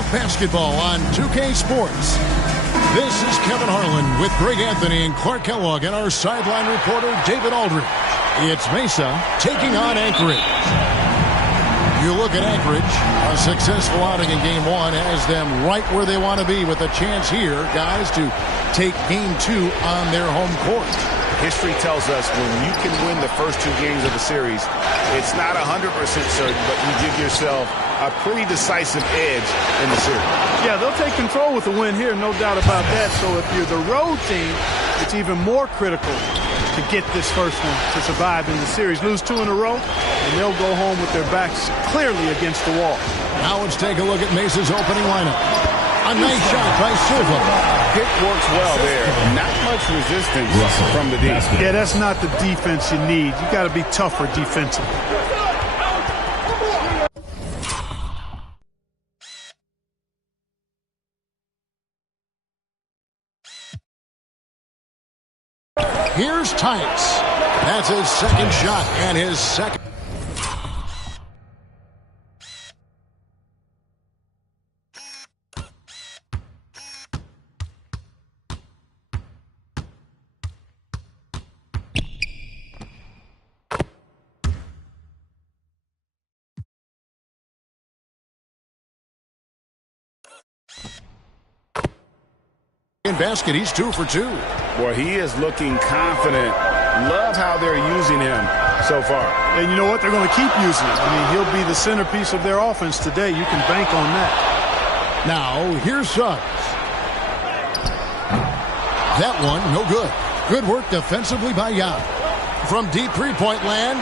Talk basketball on 2K Sports. This is Kevin Harlan with Greg Anthony and Clark Kellogg and our sideline reporter David Aldridge. It's Mesa taking on Anchorage. You look at Anchorage, a successful outing in Game 1 has them right where they want to be with a chance here, guys, to take Game 2 on their home court. History tells us when you can win the first 2 games of a series, it's not 100% certain, but you give yourself a pretty decisive edge in the series. Yeah, they'll take control with the win here, no doubt about that. So if you're the road team, it's even more critical to get this first one to survive in the series. Lose 2 in a row, and they'll go home with their backs clearly against the wall. Now let's take a look at Mesa's opening lineup. A nice shot by Silva. Pick works well there. Not much resistance from the defense. Yeah, that's not the defense you need. You got to be tougher defensively. Here's Tice. That's his second shot and his second. In basket, he's 2 for 2. Boy, he is looking confident. Love how they're using him so far. And you know what? They're going to keep using him. I mean, he'll be the centerpiece of their offense today. You can bank on that. Now, here's Suggs. That one, no good. Good work defensively by Young. From deep three-point land,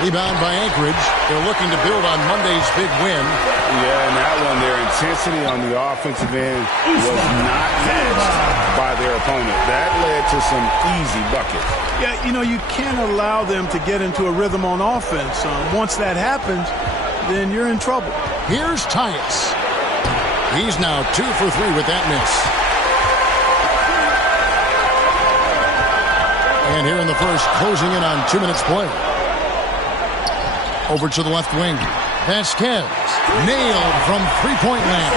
rebound by Anchorage. They're looking to build on Monday's big win. Yeah, and that one, their intensity on the offensive end was not matched by their opponent. That led to some easy buckets. Yeah, you know, you can't allow them to get into a rhythm on offense. Once that happens, then you're in trouble. Here's Tice. He's now 2 for 3 with that miss. And here in the first, closing in on 2 minutes play. Over to the left wing. Vasquez nailed from three-point land.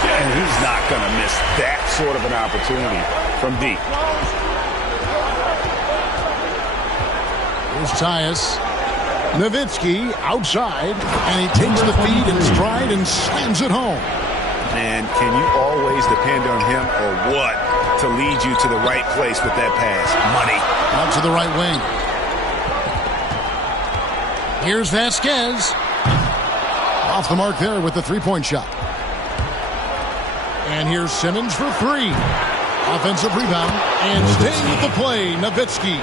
And he's not going to miss that sort of an opportunity from deep. Here's Tyus. Nowitzki outside, and he takes the feed in stride and slams it home. And can you always depend on him or what to lead you to the right place with that pass? Money. Out to the right wing. Here's Vasquez. Off the mark there with the three-point shot. And here's Simmons for 3. Offensive rebound. And staying with the play, Nowitzki.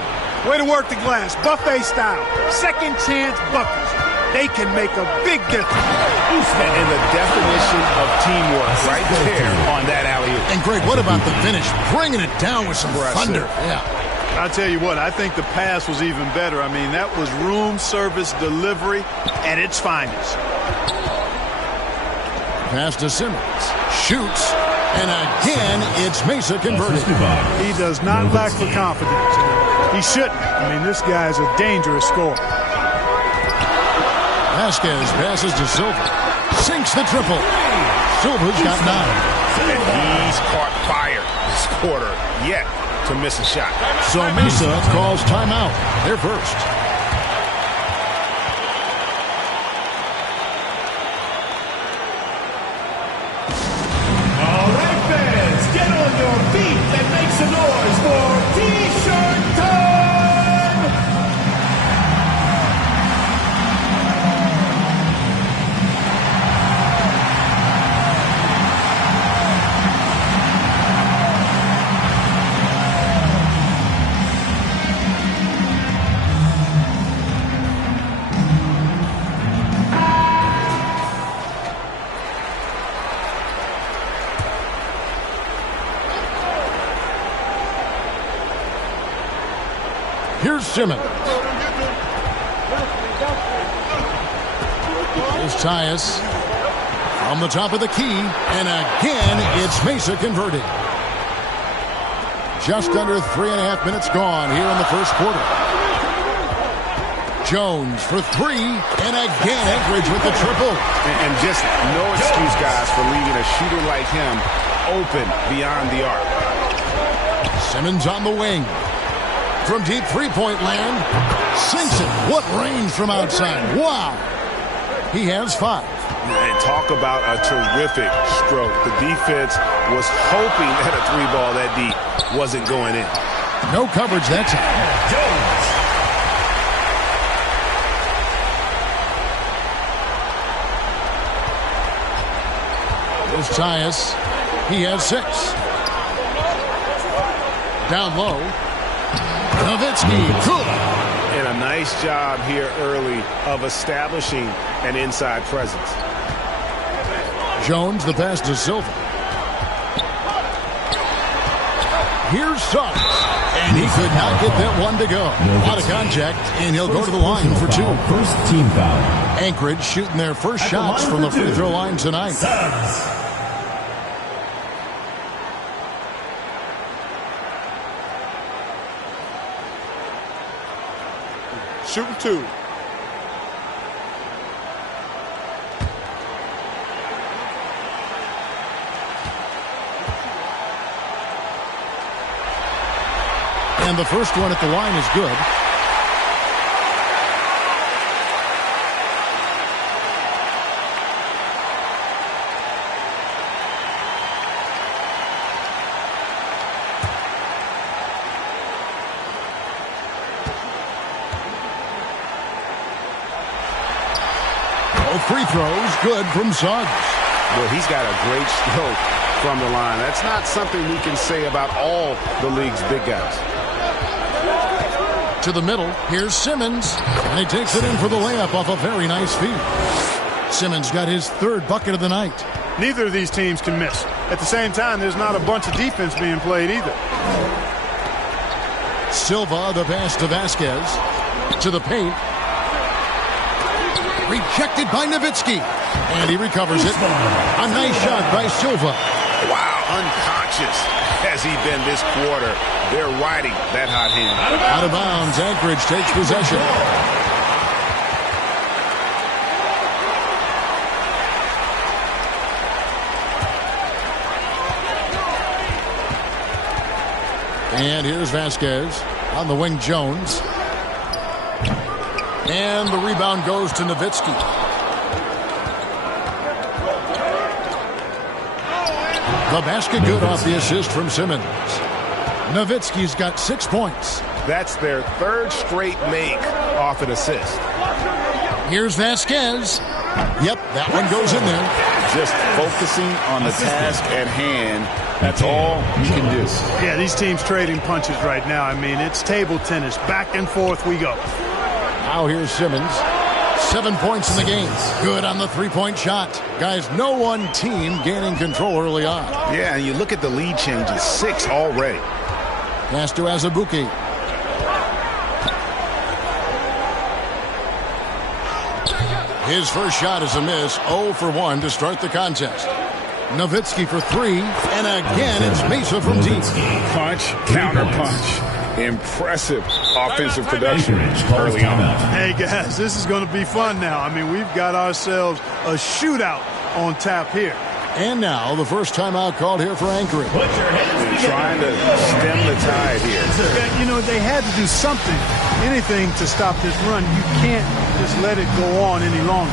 Way to work the glass, buffet style. Second chance buckets. They can make a big difference. And the definition of teamwork right there on that alley-oop. And Greg, what about the finish? Bringing it down with some thunder. Yeah. I'll tell you what, I think the pass was even better. I mean, that was room service delivery at its finest. Pass to Simmons. Shoots. And again, it's Mesa converted. He does not lack for confidence. He shouldn't. I mean, this guy's a dangerous scorer. Vasquez passes to Silva. Sinks the triple. Silva's got 9. And he's caught fire this quarter yet to miss a shot. So Mesa calls timeout. They're first. All right, fans, get on your feet and make some noise for T-shirt time! Here's Simmons. Here's Tyus. From the top of the key. And again, it's Mesa converted. Just under 3.5 minutes gone here in the first quarter. Jones for three, and again Anchorage with the triple. And just no excuse, guys, for leaving a shooter like him open beyond the arc. Simmons on the wing. From deep three-point land, sinks it. What range from outside. Wow. He has 5. And talk about a terrific stroke. The defense was hoping that a three ball that deep wasn't going in. No coverage that time. There's Tyus. He has 6. Down low. Nowitzki. Good. And a nice job here early of establishing an inside presence. Jones, the pass to Silva. Here's Suggs. And he could not get that one to go. Out of contact, and he'll go to the line for 2. First team foul. Anchorage shooting their first shots from the free throw line tonight. Shooting 2. And the first one at the line is good. Free throws, good from Suggs. Well, he's got a great stroke from the line. That's not something we can say about all the league's big guys. To the middle, here's Simmons. And he takes it in for the layup off a very nice feed. Simmons got his 3rd bucket of the night. Neither of these teams can miss. At the same time, there's not a bunch of defense being played either. Silva, the pass to Vasquez. To the paint. Rejected by Nowitzki. And he recovers it. A nice shot by Silva. Wow, unconscious has he been this quarter. They're riding that hot hand. Out of bounds, Anchorage takes possession. And here's Vasquez. On the wing, Jones. And the rebound goes to Nowitzki. The basket good off the assist from Simmons. Nowitzki's got 6 points. That's their 3rd straight make off an assist. Here's Vasquez. Yep, that one goes in there. Just focusing on the task at hand. That's all you can do. Yeah, these teams trading punches right now. I mean, it's table tennis. Back and forth we go. Now here's Simmons. 7 points in the game. Good on the three-point shot. Guys, no one team gaining control early on. Yeah, and you look at the lead changes. 6 already. Pass to Azubuike. His first shot is a miss. 0 for 1 to start the contest. Nowitzki for 3. And again, it's Mesa from deep. Punch, counter punch. Impressive offensive production early on. Hey, guys, this is going to be fun now. I mean, we've got ourselves a shootout on tap here. And now the first timeout called here for Anchorage. Trying to stem the tide here. You know, they had to do something, anything to stop this run. You can't just let it go on any longer.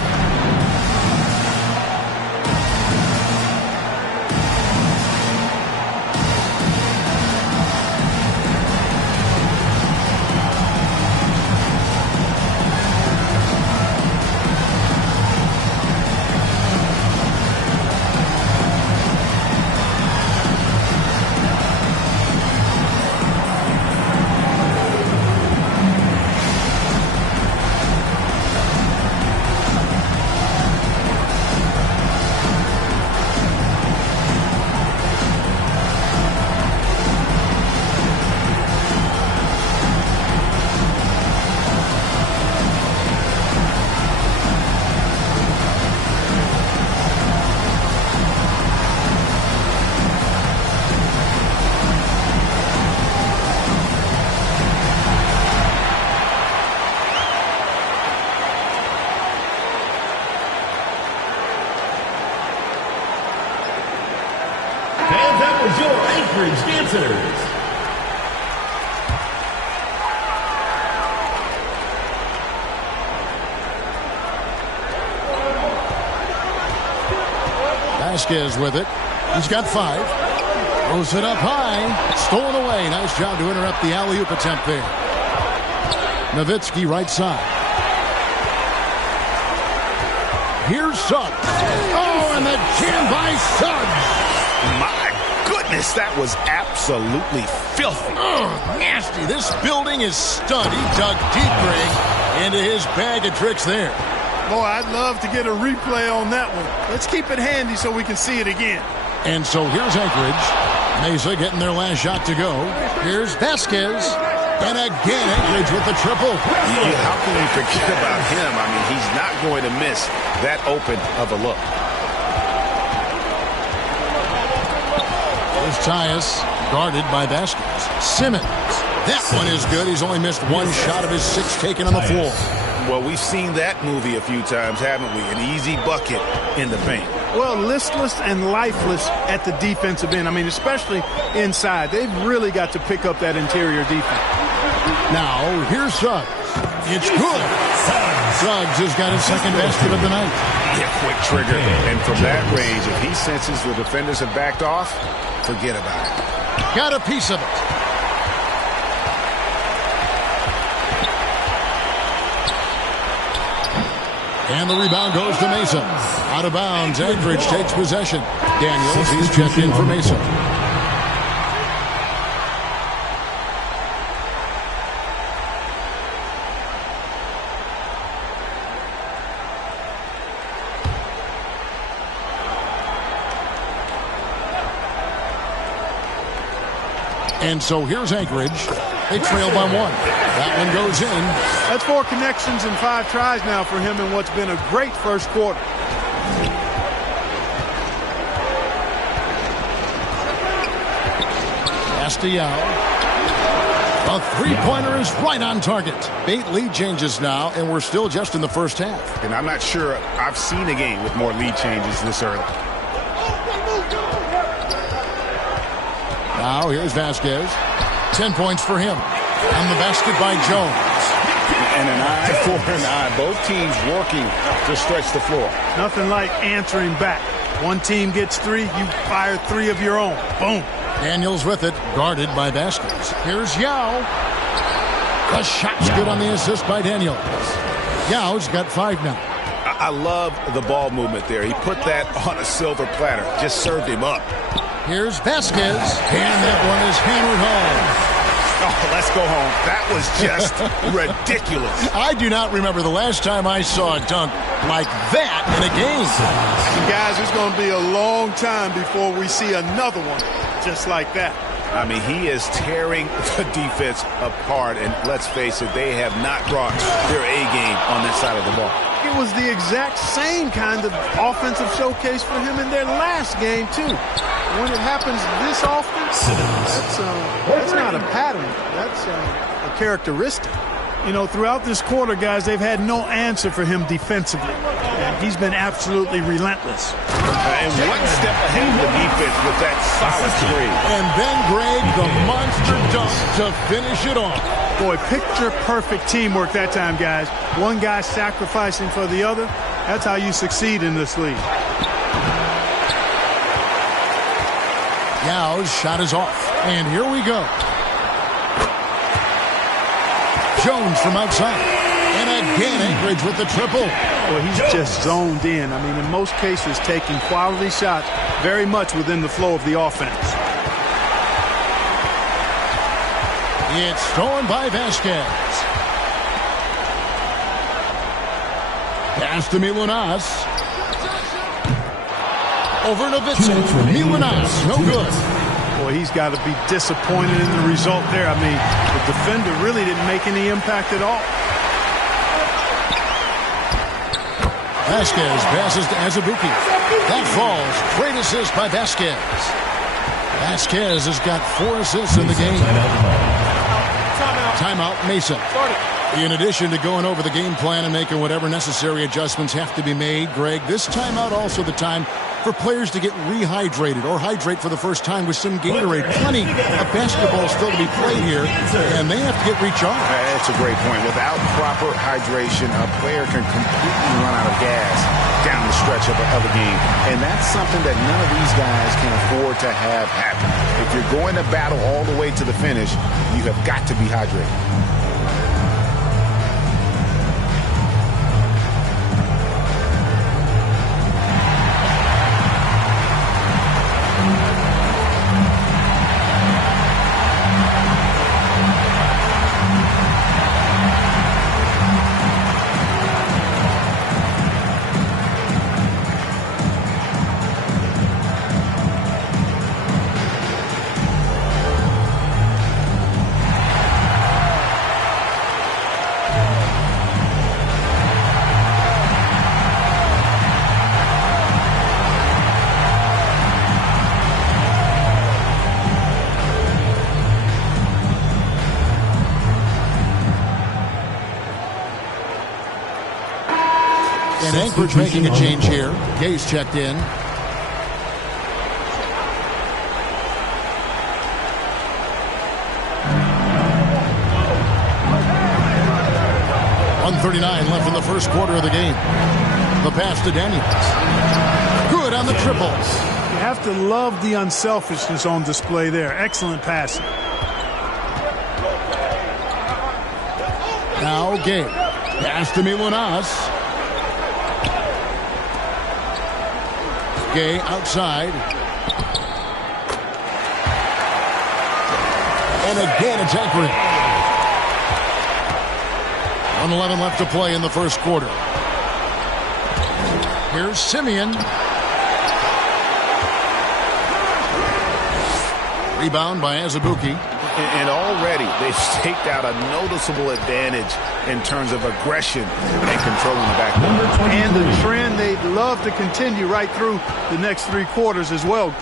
now your Anchorage dancers. Vasquez with it. He's got 5. Throws it up high. Stolen away. Nice job to interrupt the alley-oop attempt there. Nowitzki right side. Here's Suggs. Oh, and the jam by Suggs. My goodness, that was absolutely filthy. Nasty. This building is stunned. He dug deep, Greg, into his bag of tricks there. Boy, I'd love to get a replay on that one. Let's keep it handy so we can see it again. And so here's Anchorage. Mesa getting their last shot to go. Here's Vasquez. And again, Anchorage with the triple. How can we forget about him? I mean, he's not going to miss that open of a look. Here's Tyus, guarded by Vasquez. Simmons. That one is good. He's only missed 1 shot of his 6 taken on the floor. Well, we've seen that movie a few times, haven't we? An easy bucket in the paint. Well, listless and lifeless at the defensive end. I mean, especially inside. They've really got to pick up that interior defense. Now, here's Suggs. It's good. Suggs has got his second basket of the night. Yeah, quick trigger. And from that range, if he senses the defenders have backed off, forget about it. Got a piece of it. And the rebound goes to Mesa. Out of bounds, Anchorage takes possession. Daniels, he's checked in for Mesa. And so here's Anchorage. They trail by 1. That one goes in. That's 4 connections and 5 tries now for him in what's been a great first quarter. Castellano. A three-pointer is right on target. 8 lead changes now, and we're still just in the first half. And I'm not sure I've seen a game with more lead changes this early. Now here's Vasquez. 10 points for him. On the basket by Jones. And an eye for an eye. Both teams working to stretch the floor. Nothing like answering back. One team gets 3, you fire 3 of your own. Boom. Daniels with it, guarded by Vasquez. Here's Yao. The shot's good on the assist by Daniels. Yao's got 5 now. I love the ball movement there. He put that on a silver platter. Just served him up. Here's Vasquez. And that one is hammered home. Oh, let's go home. That was just ridiculous. I do not remember the last time I saw a dunk like that in a game. And guys, it's going to be a long time before we see another one just like that. I mean, he is tearing the defense apart. And let's face it, they have not brought their A game on this side of the ball. It was the exact same kind of offensive showcase for him in their last game, too. When it happens this often, that's not a pattern. That's a characteristic. You know, throughout this quarter, guys, they've had no answer for him defensively. And he's been absolutely relentless. And one step ahead of the defense with that solid three. And then, Greg, the monster dunk to finish it off. Boy, picture-perfect teamwork that time, guys. One guy sacrificing for the other. That's how you succeed in this league. Yao's shot is off. And here we go. Jones from outside. And again, Anchorage with the triple. Well, he's just zoned in. I mean, in most cases, taking quality shots very much within the flow of the offense. It's stolen by Vasquez. Pass to Milunas. Over Nowitzki. Milunas, no good. Boy, he's got to be disappointed in the result there. I mean, the defender really didn't make any impact at all. Vasquez passes to Azubuike. That falls. Great assist by Vasquez. Vasquez has got 4 assists in the game. Timeout, Mesa. In addition to going over the game plan and making whatever necessary adjustments have to be made, Greg, this timeout also the time for players to get rehydrated or hydrate for the first time with some Gatorade. Plenty of basketball still to be played here, and they have to get recharged. That's a great point. Without proper hydration, a player can completely run out of gas down the stretch of a game. And that's something that none of these guys can afford to have happen. If you're going to battle all the way to the finish, you have got to be hydrated. And Anchorage making a change here. Gay's checked in. .139 left in the first quarter of the game. The pass to Daniels. Good on the triple. You have to love the unselfishness on display there. Excellent passing. Now Gay. Pass to Milanas. Gay outside. And again it's Anchorage. 1:11 left to play in the first quarter. Here's Simeon. Rebound by Azubuike. And already they've staked out a noticeable advantage in terms of aggression and controlling the backcourt. And the trend they'd love to continue right through the next 3 quarters as well.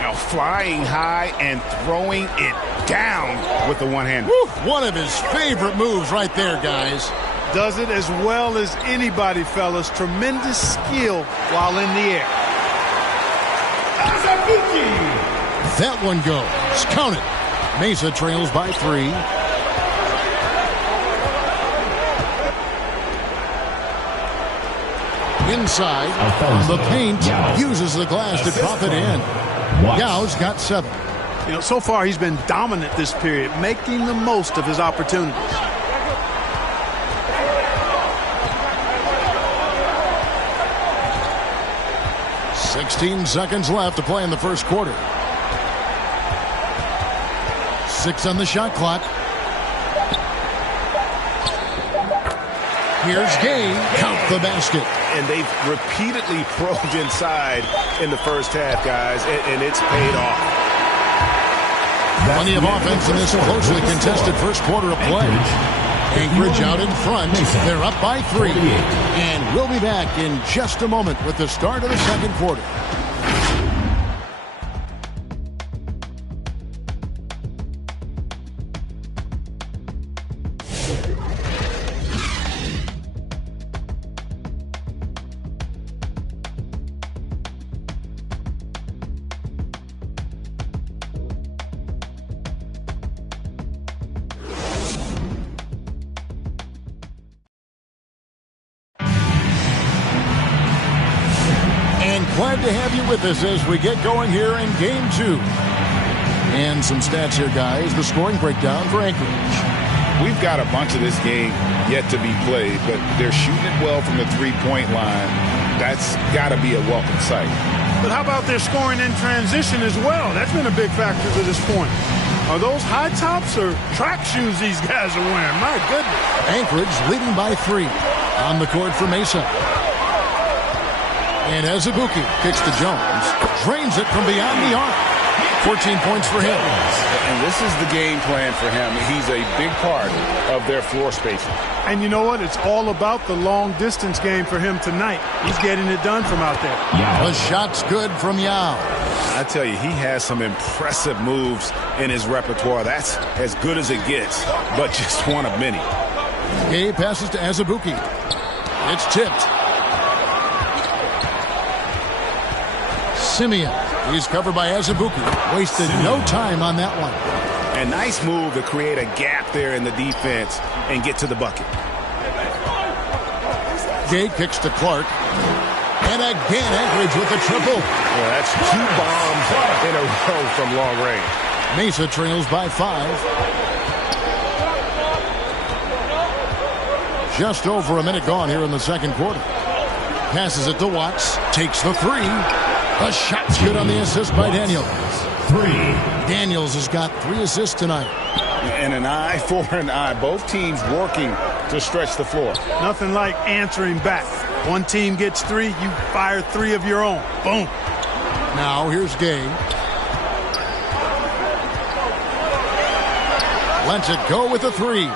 Now flying high and throwing it down with the one-hand. One of his favorite moves right there, guys. Does it as well as anybody, fellas. Tremendous skill while in the air. That one goes. Count it. Mesa trails by 3. Inside, the paint uses the glass to drop it in. Yao's got 7. You know, so far he's been dominant this period, making the most of his opportunities. .16 seconds left to play in the first quarter. 6 on the shot clock. Here's Gay. Count the basket. And they've repeatedly probed inside in the first half, guys, and it's paid off. Plenty of offense in this closely contested first quarter of play. Anchorage out in front. They're up by 3. And we'll be back in just a moment with the start of the second quarter. Glad to have you with us as we get going here in Game 2. And some stats here, guys. The scoring breakdown for Anchorage. We've got a bunch of this game yet to be played, but they're shooting it well from the three-point line. That's got to be a welcome sight. But how about their scoring in transition as well? That's been a big factor to this point. Are those high tops or track shoes these guys are wearing? My goodness. Anchorage leading by 3 on the court for Mesa. And Azubuike kicks to Jones. Drains it from beyond the arc. 14 points for him. And this is the game plan for him. He's a big part of their floor spacing. And you know what? It's all about the long-distance game for him tonight. He's getting it done from out there. The shot's good from Yao. I tell you, he has some impressive moves in his repertoire. That's as good as it gets, but just one of many. Gay passes to Azubuike. It's tipped. Simeon. He's covered by Azubuike. Wasted no time on that one. A nice move to create a gap there in the defense and get to the bucket. Gay kicks to Clark. And again, Anchorage with the triple. Well, that's 2 bombs in a row from long range. Mesa trails by 5. Just over a minute gone here in the second quarter. Passes it to Watts. Takes the 3. The shot's good on the assist by Daniels. 3. Daniels has got 3 assists tonight. And an eye for an eye. Both teams working to stretch the floor. Nothing like answering back. One team gets 3, you fire 3 of your own. Boom. Now here's Gay. Lets it go with the 3.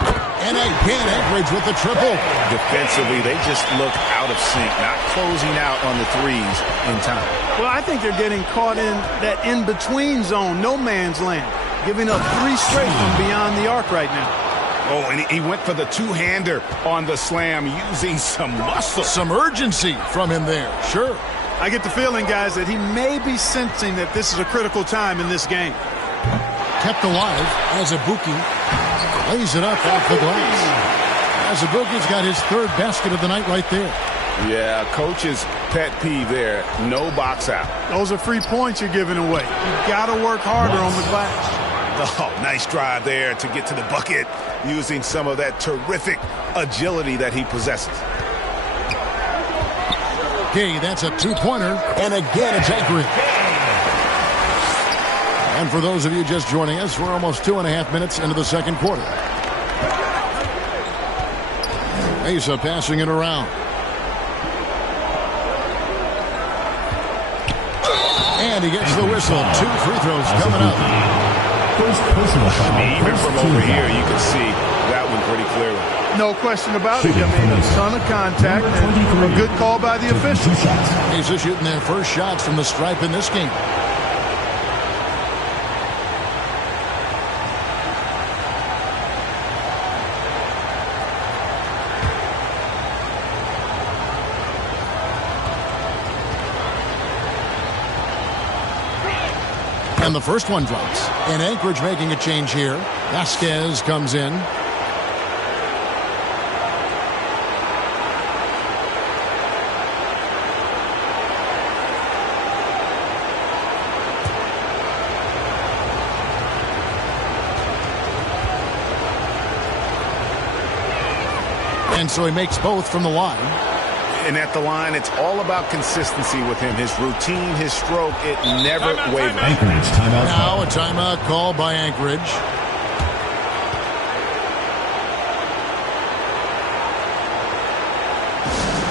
And again, Anchorage with the triple. Defensively, they just look out of sync, not closing out on the 3s in time. Well, I think they're getting caught in that in-between zone, no man's land, giving up 3 straight from beyond the arc right now. Oh, and he went for the 2-hander on the slam, using some muscle. Some urgency from him there, sure. I get the feeling, guys, that he may be sensing that this is a critical time in this game. Kept alive, Azubuike lays it up off the glass. Azubuike's got his 3rd basket of the night right there. Yeah, coach's pet peeve there. No box out. Those are free points you're giving away. You got to work harder on the glass. Oh, nice drive there to get to the bucket, using some of that terrific agility that he possesses. Gay, that's a 2-pointer, and again it's Anchorage. And for those of you just joining us, we're almost 2.5 minutes into the second quarter. Mesa passing it around. And he gets the whistle. 2 free throws coming up. Even from over here, you can see that one pretty clearly. No question about it. I mean, a ton of contact and a good call by the officials. Mesa shooting their first shots from the stripe in this game. And the first one drops. And Anchorage making a change here. Vasquez comes in. And so he makes both from the line. And at the line, it's all about consistency with him. His routine, his stroke, it never wavers. Anchorage timeout. Now a timeout call by Anchorage.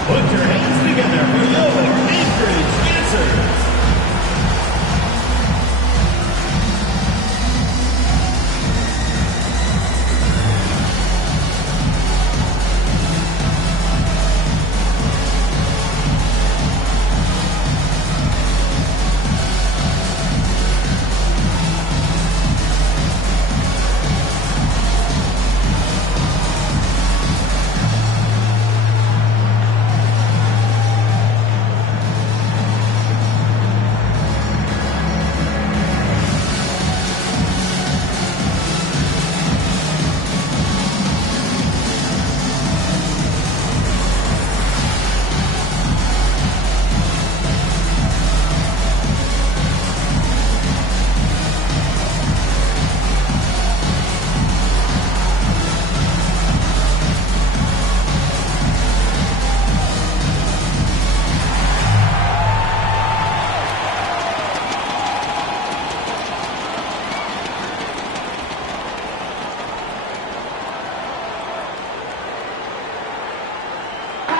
Put your hands together for your Anchorage answers.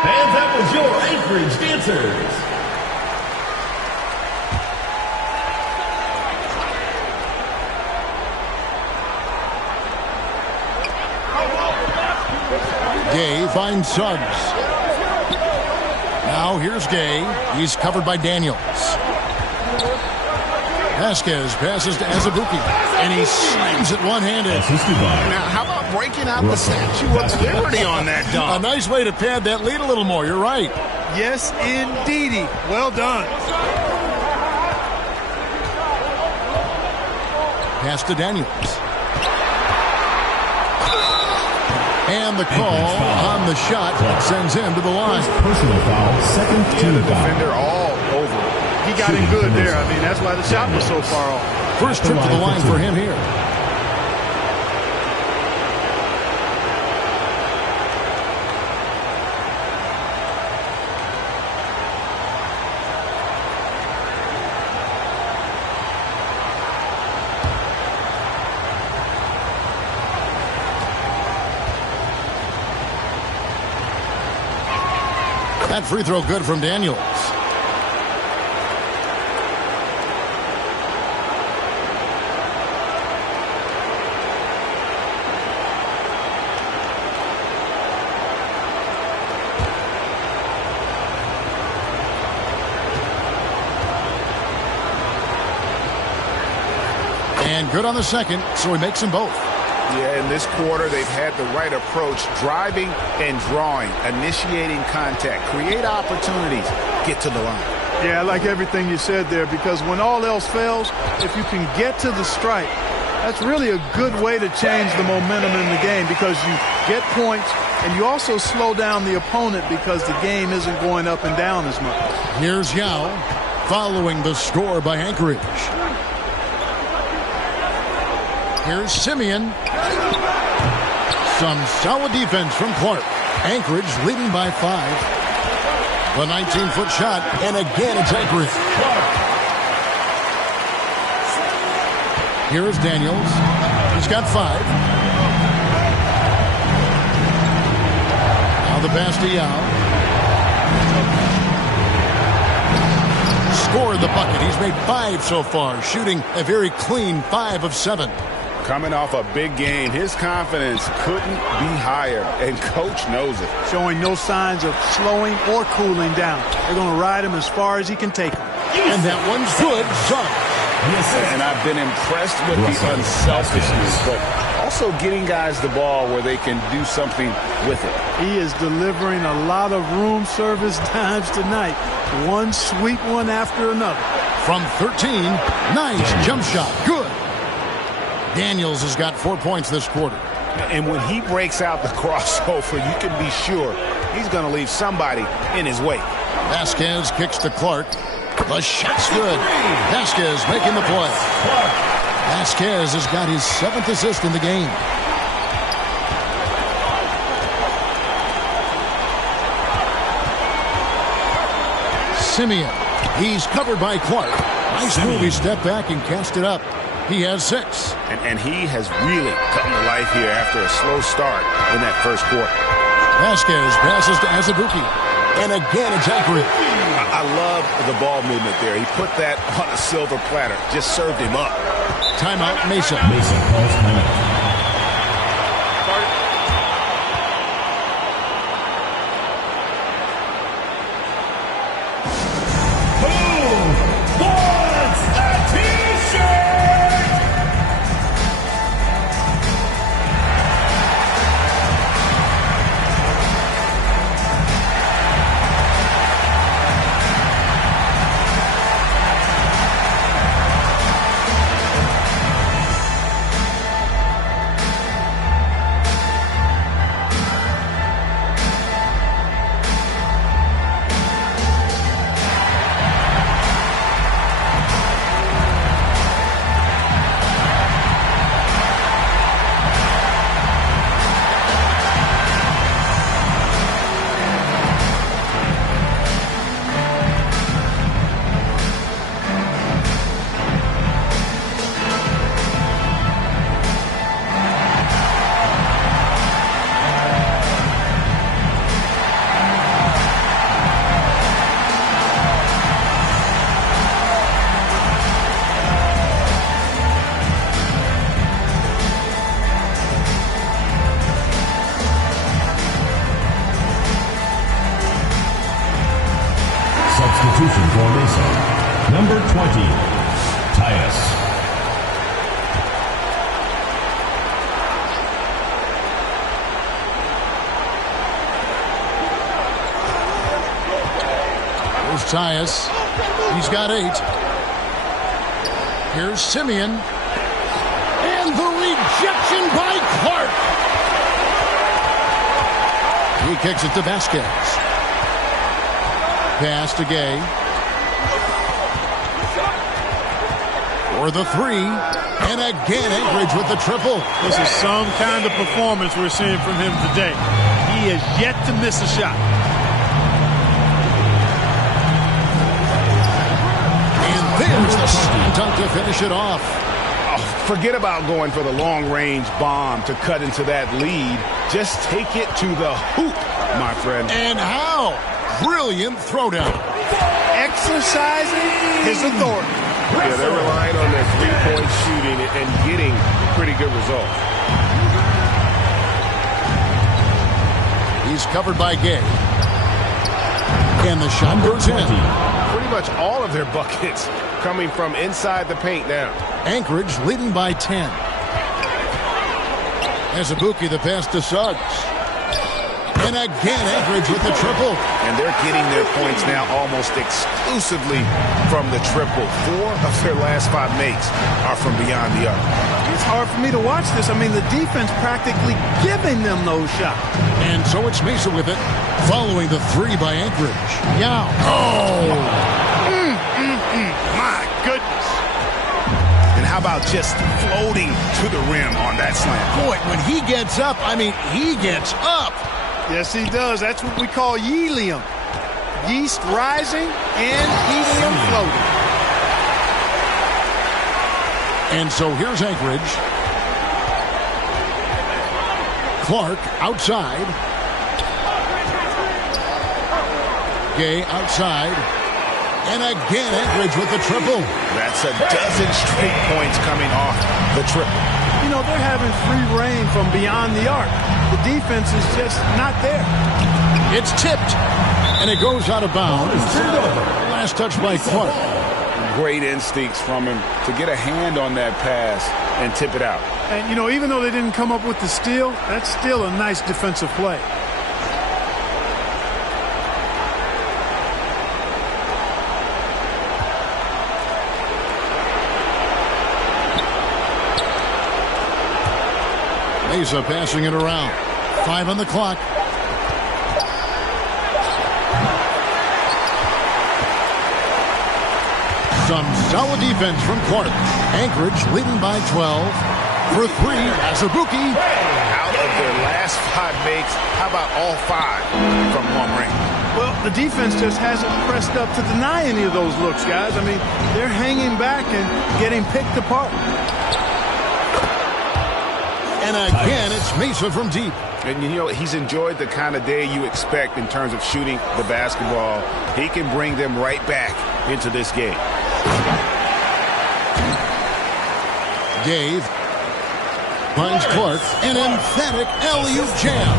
And that was your Anchorage Dancers. Gay finds Suggs. Now here's Gay. He's covered by Daniels. Vasquez passes to Azubuike, and he slams it one-handed. Now, how about breaking out the Statue of Liberty on that dunk? A nice way to pad that lead a little more. You're right. Yes, indeedy. Well done. Pass to Daniels. And the call on the shot sends him to the line. Personal foul, second team the foul. defender all over it. He got him good there. I mean, that's why the shot was so far off. First trip to the line for him here. That free throw good from Daniels. And good on the second, so he makes them both. Yeah, in this quarter, they've had the right approach, driving and drawing, initiating contact, create opportunities, get to the line. Yeah, I like everything you said there, because when all else fails, if you can get to the stripe, that's really a good way to change the momentum in the game, because you get points and you also slow down the opponent because the game isn't going up and down as much. Here's Yao following the score by Anchorage. Here's Simeon. Some solid defense from Clark. Anchorage leading by 5. The 19-foot shot, and again it's Anchorage. Here's Daniels. He's got 5. Now the pass to Yao. Scored the bucket. He's made 5 so far, shooting a very clean 5 of 7. Coming off a big game, his confidence couldn't be higher, and coach knows it. Showing no signs of slowing or cooling down. They're going to ride him as far as he can take him. And that one's good, son. And I've been impressed with the unselfishness, but also getting guys the ball where they can do something with it. He is delivering a lot of room service times tonight. One sweet one after another. From 13, nice jump shot. Good. Daniels has got 4 points this quarter. And when he breaks out the crossover, you can be sure he's going to leave somebody in his wake. Vasquez kicks to Clark. The shot's good. Vasquez making the play. Vasquez has got his 7th assist in the game. Simeon. He's covered by Clark. Nice move. He stepped back and cast it up. He has 6. And he has really come to life here after a slow start in that first quarter. Vasquez passes to Azubuike. And again, it's Anchorage. I love the ball movement there. He put that on a silver platter. Just served him up. Timeout, Mesa. Mesa calls timeout. Substitution for Mesa. Number 20, Tyus. There's Tyus. He's got 8. Here's Simeon. the rejection by Clark. He kicks it to Vasquez. Pass to Gay. For the three. And again, Anchorage with the triple. This is some kind of performance we're seeing from him today. He has yet to miss a shot. And there's the slam dunk to finish it off. Oh, forget about going for the long-range bomb to cut into that lead. Just take it to the hoop, my friend. And how? Brilliant throwdown. Exercising his authority. Yeah, they're relying on their three-point shooting and getting pretty good results. He's covered by Gay. And the shot goes in. Pretty much all of their buckets coming from inside the paint now. Anchorage leading by 10. Azubuike the pass to Suggs. And again, Anchorage with the triple. And they're getting their points now almost exclusively from the triple. 4 of their last 5 makes are from beyond the arc. It's hard for me to watch this. I mean, the defense practically giving them those shots. And so it's Mesa with it, following the three by Anchorage. Yao. Oh! My goodness. And how about just floating to the rim on that slam? Boy, when he gets up, I mean, he gets up. Yes, he does. That's what we call helium. Yeast rising and helium floating. And so here's Anchorage. Clark outside. Gay outside. And again, Anchorage with the triple. That's a dozen straight points coming off the triple. You know, they're having free reign from beyond the arc. The defense is just not there. It's tipped. And it goes out of bounds. Last touch by Clark. Great instincts from him to get a hand on that pass and tip it out. And, you know, even though they didn't come up with the steal, that's still a nice defensive play. Mesa passing it around. 5 on the clock. Some solid defense from Clark. Anchorage leading by 12. For 3, Azubuike. Out of their last 5 makes, how about all 5 from long range? Well, the defense just hasn't pressed up to deny any of those looks, guys. I mean, they're hanging back and getting picked apart. And again, it's Mesa from deep. And, you know, he's enjoyed the kind of day you expect in terms of shooting the basketball. He can bring them right back into this game. Dave finds Clark, an emphatic alley-oop jam.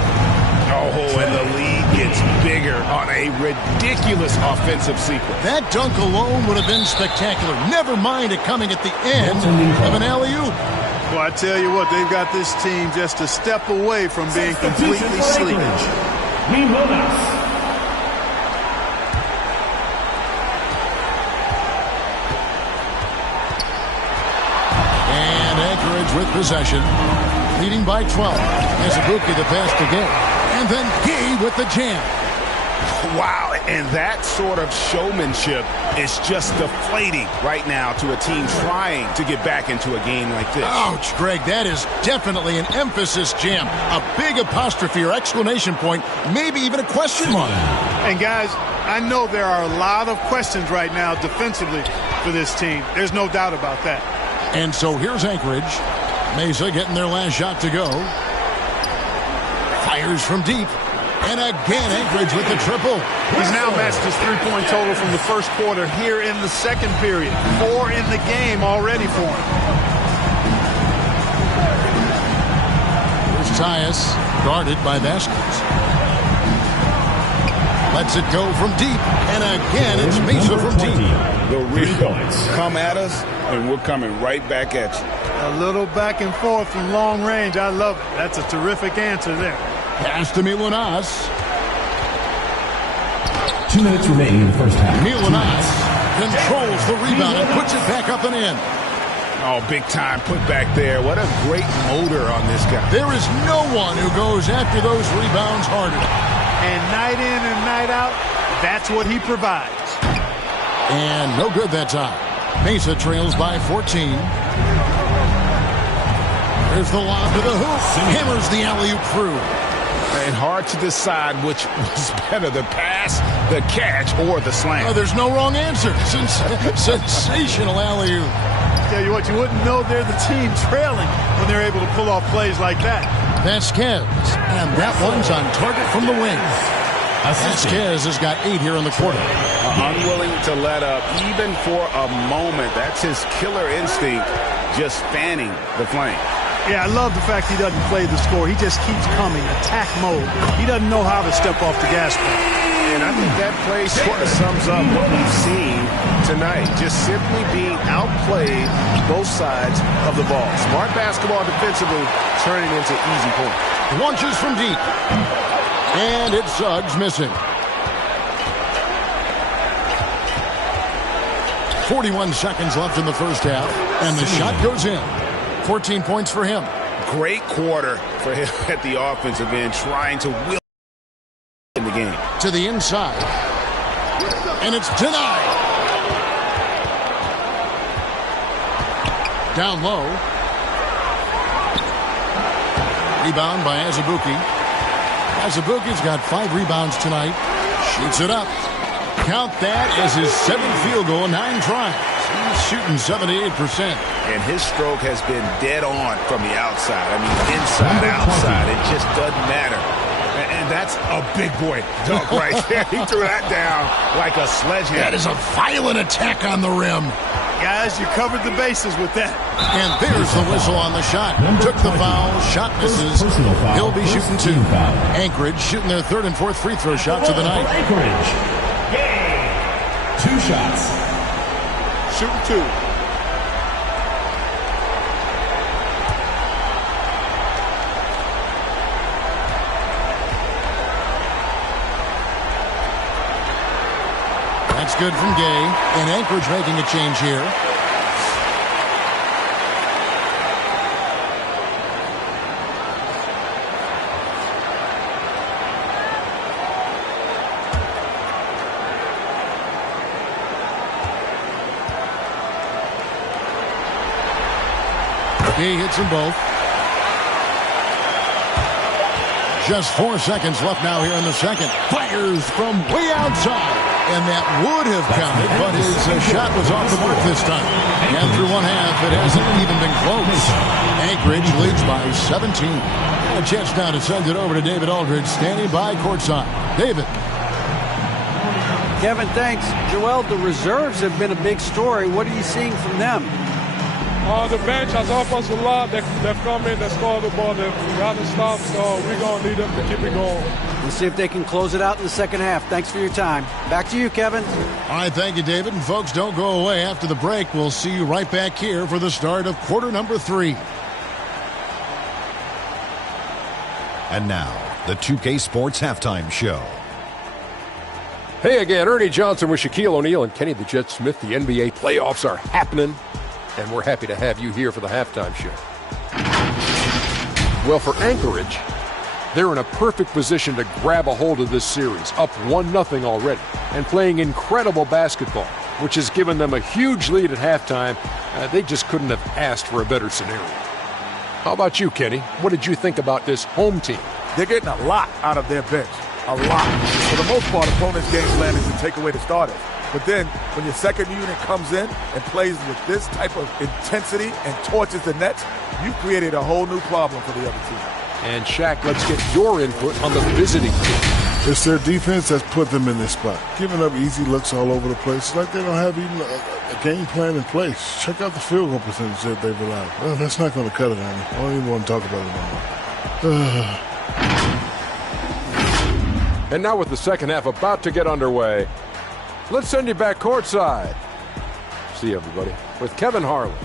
Oh, and the lead gets bigger on a ridiculous offensive sequence. That dunk alone would have been spectacular. Never mind it coming at the end of an alley-oop. Well, I tell you what, they've got this team just a step away from being completely sleek. And Anchorage with possession, leading by 12. Azubuike the pass to Gay. And then Gay with the jam. Wow, and that sort of showmanship is just deflating right now to a team trying to get back into a game like this. Ouch, Greg, that is definitely an emphasis jam. A big apostrophe or exclamation point, maybe even a question mark. And guys, I know there are a lot of questions right now defensively for this team. There's no doubt about that. And so here's Anchorage. Mesa getting their last shot to go. Fires from deep. And again, Anchorage with the triple. He's now matched his three-point total from the first quarter here in the second period. 4 in the game already for him. Here's Tyus, guarded by Vasquez. Lets it go from deep. And again, it's Mesa from deep. The real come at us, and we're coming right back at you. A little back and forth from long range. I love it. That's a terrific answer there. Pass to Milanas. 2 minutes remaining in the first half. Milanas controls the rebound and puts it back up and in. Oh, big time put back there. What a great motor on this guy. There is no one who goes after those rebounds harder. And night in and night out, that's what he provides. And no good that time. Mesa trails by 14. There's the lob to the hoop. Hammers the alley-oop through. And hard to decide which was better, the pass, the catch, or the slam. Oh, there's no wrong answer. Sensational alley-oop. Tell you what, you wouldn't know they're the team trailing when they're able to pull off plays like that. Vasquez, and that one's on target from the wing. Vasquez has got 8 here in the quarter. Unwilling to let up, even for a moment. That's his killer instinct, just fanning the flame. Yeah, I love the fact he doesn't play the score. He just keeps coming, attack mode. He doesn't know how to step off the gas pedal. And I think that play sort of sums up what we've seen tonight. Just simply being outplayed both sides of the ball. Smart basketball defensively, turning into easy points. Launches from deep. And it's Suggs missing. 41 seconds left in the first half. And the shot goes in. 14 points for him. Great quarter for him at the offensive end, trying to will in the game. To the inside. And it's denied. Down low. Rebound by Azubuike. Azubuike's got 5 rebounds tonight. Shoots it up. Count that as his 7th field goal in 9 tries. He's shooting 78%. And his stroke has been dead on from the outside. I mean, inside, outside. It just doesn't matter. And that's a big boy dunk right there. He threw that down like a sledgehammer. That is a violent attack on the rim. Guys, you covered the bases with that. And there's the whistle on the shot. Took the foul. Shot misses. He'll be shooting 2. Anchorage shooting their 3rd and 4th free throw shots of the night. Anchorage. 2 shots. Shooting 2. That's good from Gay. And Anchorage making a change here. He hits them both. Just 4 seconds left now here in the second. Fires from way outside. And that would have counted, but his shot was off the mark this time. And through 1 half, it hasn't even been close. Anchorage leads by 17. A chance now to send it over to David Aldridge, standing by courtside. David. Kevin, thanks. Joel, the reserves have been a big story. What are you seeing from them? The bench has offensive line. They've come in, they scored the ball. They've got to stop, so we're going to need them to keep it going. We'll see if they can close it out in the second half. Thanks for your time. Back to you, Kevin. All right, thank you, David. And folks, don't go away. After the break, we'll see you right back here for the start of quarter number 3. And now, the 2K Sports Halftime Show. Hey again, Ernie Johnson with Shaquille O'Neal and Kenny the Jet Smith. The NBA playoffs are happening, and we're happy to have you here for the halftime show. Well, for Anchorage, they're in a perfect position to grab a hold of this series, up 1-0 already, and playing incredible basketball, which has given them a huge lead at halftime. They just couldn't have asked for a better scenario. How about you, Kenny? What did you think about this home team? They're getting a lot out of their bench. A lot. For the most part, opponents' game plan is to take away the starters. But then, when your second unit comes in and plays with this type of intensity and torches the nets, you've created a whole new problem for the other team. And Shaq, let's get your input on the visiting team. It's their defense that's put them in this spot. Giving up easy looks all over the place. It's like they don't have even a game plan in place. Check out the field goal percentage that they've allowed. Well, that's not going to cut it on me. I don't even want to talk about it no more. And now with the second half about to get underway, let's send you back courtside. See you, everybody, with Kevin Harlan.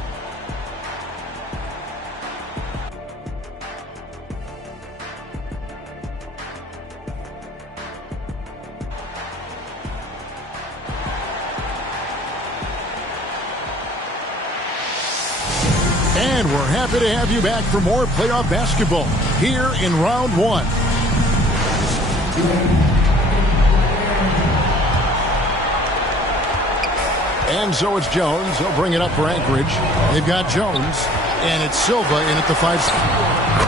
And we're happy to have you back for more playoff basketball here in round one. And so it's Jones. He'll bring it up for Anchorage. They've got Jones, and it's Silva in at the 5.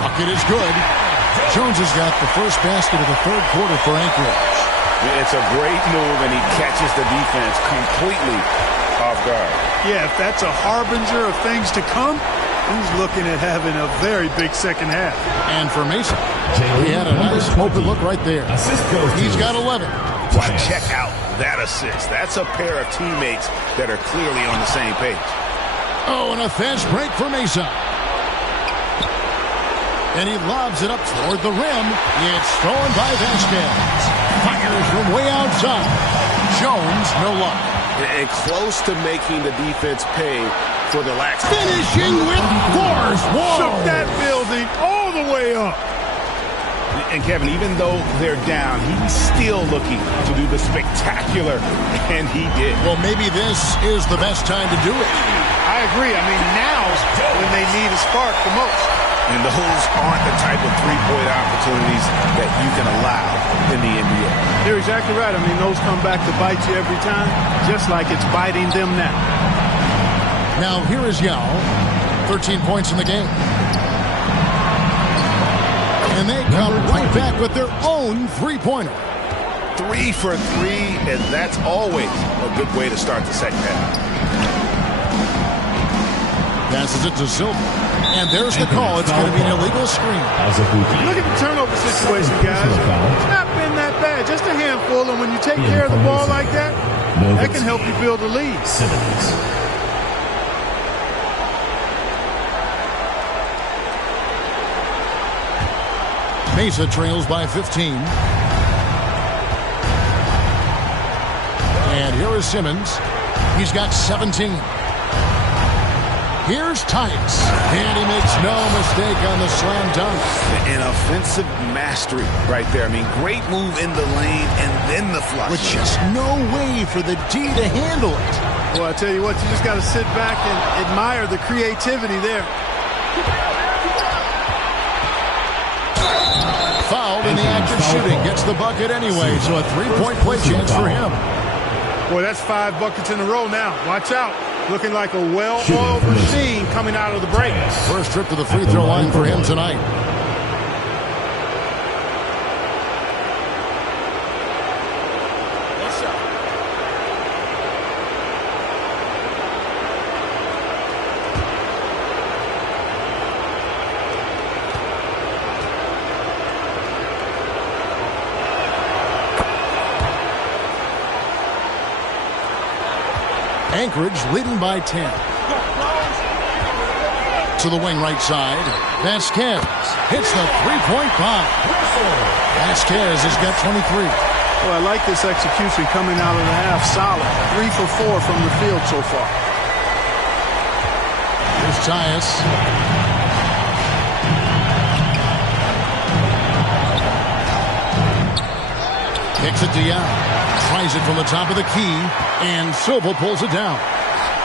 Bucket is good. Jones has got the first basket of the third quarter for Anchorage. It's a great move, and he catches the defense completely off guard. Yeah, if that's a harbinger of things to come, he's looking at having a very big second half. And for Mason, he had a nice open look right there. He's got 11. Wow, check out that assist. That's a pair of teammates that are clearly on the same page. Oh, and a fast break for Mesa. And he lobs it up toward the rim. It's thrown by Vasquez. Fires from way outside. Jones, no luck. And close to making the defense pay for the lax. Finishing with force. Shook that building all the way up. And Kevin, even though they're down, he's still looking to do the spectacular, and he did. Well, maybe this is the best time to do it. I agree. I mean, now's when they need a spark the most. And those aren't the type of three-point opportunities that you can allow in the NBA. You're exactly right. I mean, those come back to bite you every time, just like it's biting them now. Now, here is Yao. 13 points in the game. And they come right back with their own three-pointer. 3 for 3, and that's always a good way to start the second half. Passes it to Silva. And there's the call. It's going to be an illegal screen. Look at the turnover situation, guys. It's not been that bad. Just a handful, and when you take care of the ball like that, that can help you build a lead. Mesa trails by 15. And here is Simmons. He's got 17. Here's Tice. And he makes no mistake on the slam dunk. An offensive mastery right there. I mean, great move in the lane and then the flush. With just no way for the D to handle it. Well, I tell you what, you just got to sit back and admire the creativity there. Fouled in the act of shooting. Gets the bucket anyway, so a three-point play chance for him. Boy, that's 5 buckets in a row now. Watch out. Looking like a well-oiled machine coming out of the break. First trip to the free throw line for him tonight. Anchorage leading by 10. To the wing right side. Vasquez hits the three-point bomb. Vasquez has got 23. Well, I like this execution coming out of the half solid. 3 for 4 from the field so far. Here's Tyus. Kicks it to Young. Tries it from the top of the key, and Silva pulls it down.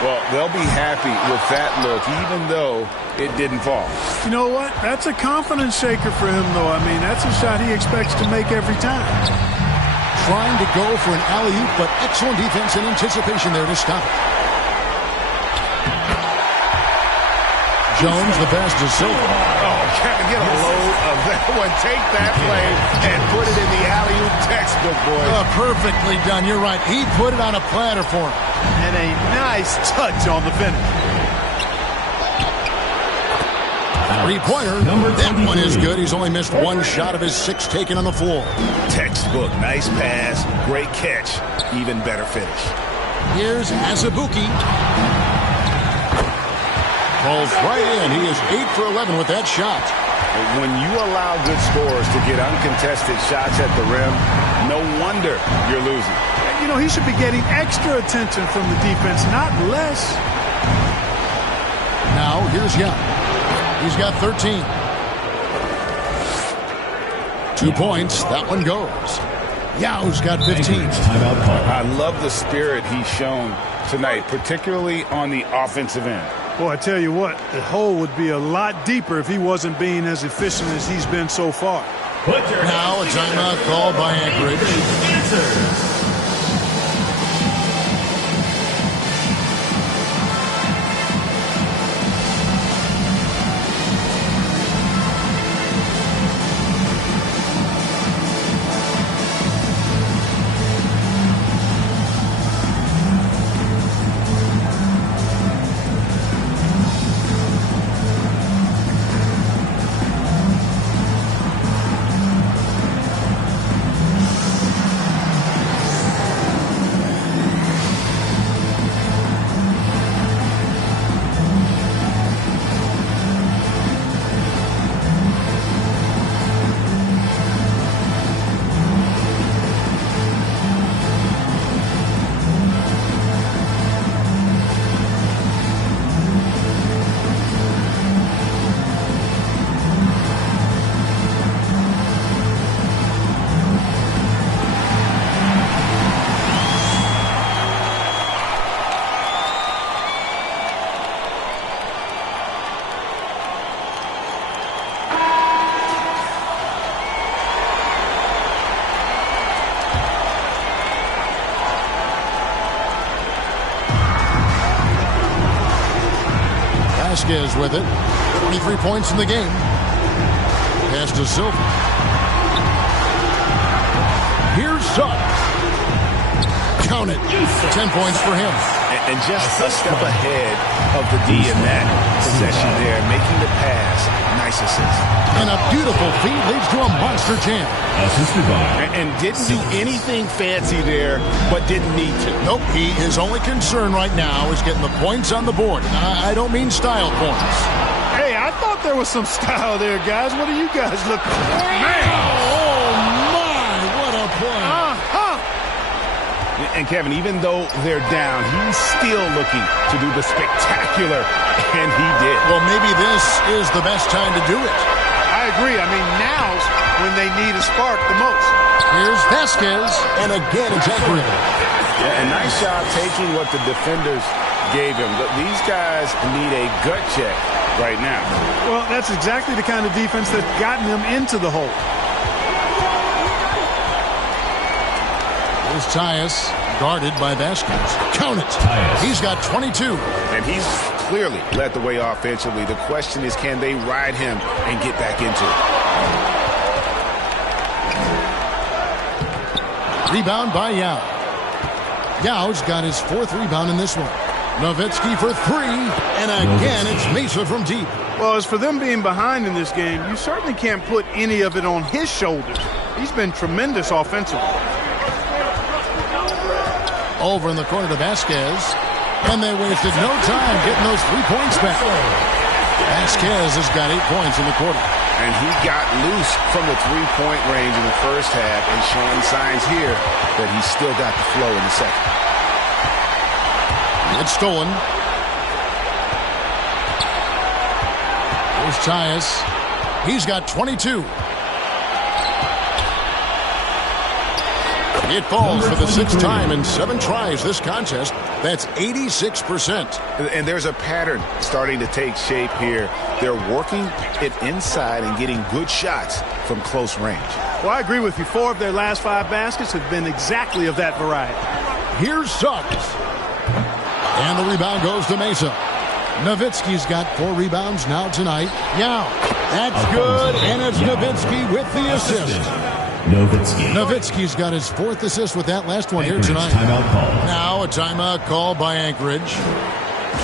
Well, they'll be happy with that look, even though it didn't fall. You know what? That's a confidence shaker for him, though. I mean, that's a shot he expects to make every time. Trying to go for an alley-oop, but excellent defense and anticipation there to stop it. Jones, the pass to Silva. Oh, can't get a load of that one. Take that play and put it in the alley-oop textbook, boy. Perfectly done. You're right. He put it on a platter for him. And a nice touch on the finish. Three-pointer. That one is good. He's only missed one shot of his 6 taken on the floor. Textbook. Nice pass. Great catch. Even better finish. Here's Azubuike. Falls right in. He is 8 for 11 with that shot. When you allow good scorers to get uncontested shots at the rim, no wonder you're losing. You know, he should be getting extra attention from the defense, not less. Now, here's Young. He's got 13. 2 points. That one goes. Yao's got 15. I love the spirit he's shown tonight, particularly on the offensive end. Boy, I tell you what, the hole would be a lot deeper if he wasn't being as efficient as he's been so far. Now a timeout called by Anchorage. Vasquez with it. 23 points in the game. Pass to Silva. Here's Suggs. Count it. 10 points for him. And just a step ahead of the D in that possession there, making the pass. Nice assist. And a beautiful feed leads to a monster jam. And didn't do anything fancy there, but didn't need to. Nope, his only concern right now is getting the points on the board. I don't mean style points. Hey, I thought there was some style there, guys. What are you guys looking for? Man! Oh, my! What a play. And Kevin, even though they're down, he's still looking to do the spectacular, and he did. Well, maybe this is the best time to do it. I agree. I mean, now's when they need a spark the most. Here's Vasquez, and again it's Anchorage. Yeah, and nice job taking what the defenders gave him. These guys need a gut check right now. Well, that's exactly the kind of defense that's gotten them into the hole. Here's Tyus, guarded by Vasquez. Count it. He's got 22. And he's clearly led the way offensively. The question is, can they ride him and get back into it? Rebound by Yao. Yao's got his 4th rebound in this one. Nowitzki for 3, and again it's Mesa from deep. Well, as for them being behind in this game, you certainly can't put any of it on his shoulders. He's been tremendous offensively. Over in the corner to Vasquez, and they wasted no time getting those 3 points back. Vasquez has got 8 points in the quarter. And he got loose from the three-point range in the first half and showing signs here that he's still got the flow in the second. It's stolen. Here's Tyus. He's got 22. It falls for the 6th time in 7 tries this contest. That's 86%. And there's a pattern starting to take shape here. They're working it inside and getting good shots from close range. Well, I agree with you. 4 of their last 5 baskets have been exactly of that variety. Here's Suggs. And the rebound goes to Mesa. Nowitzki's got 4 rebounds now tonight. Yao. That's good. And it's Nowitzki with the assist. Nowitzki's got his 4th assist with that last one here tonight. Now a timeout call by Anchorage.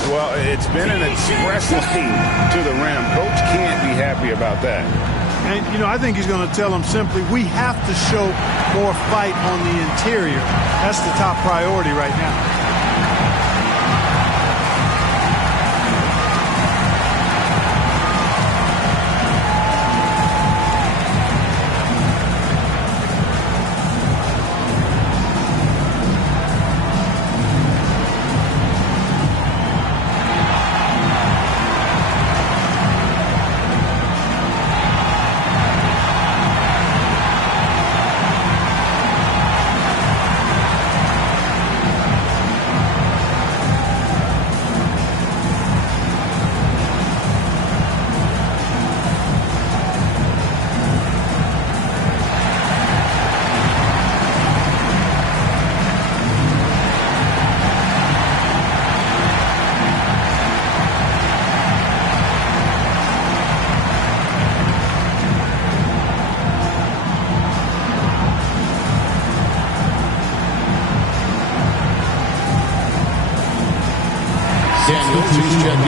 Well, it's been an express lane to the rim. Coach can't be happy about that. And, you know, I think he's going to tell them simply, we have to show more fight on the interior. That's the top priority right now.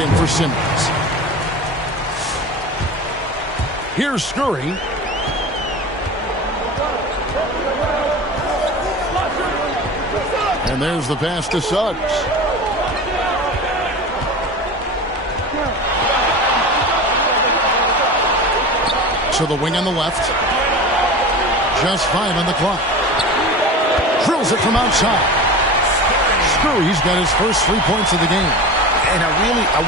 in for Simmons. Here's Scurry. And there's the pass to Suggs. To the wing on the left. Just 5 on the clock. Drills it from outside. Scurry's got his first 3 points of the game. And I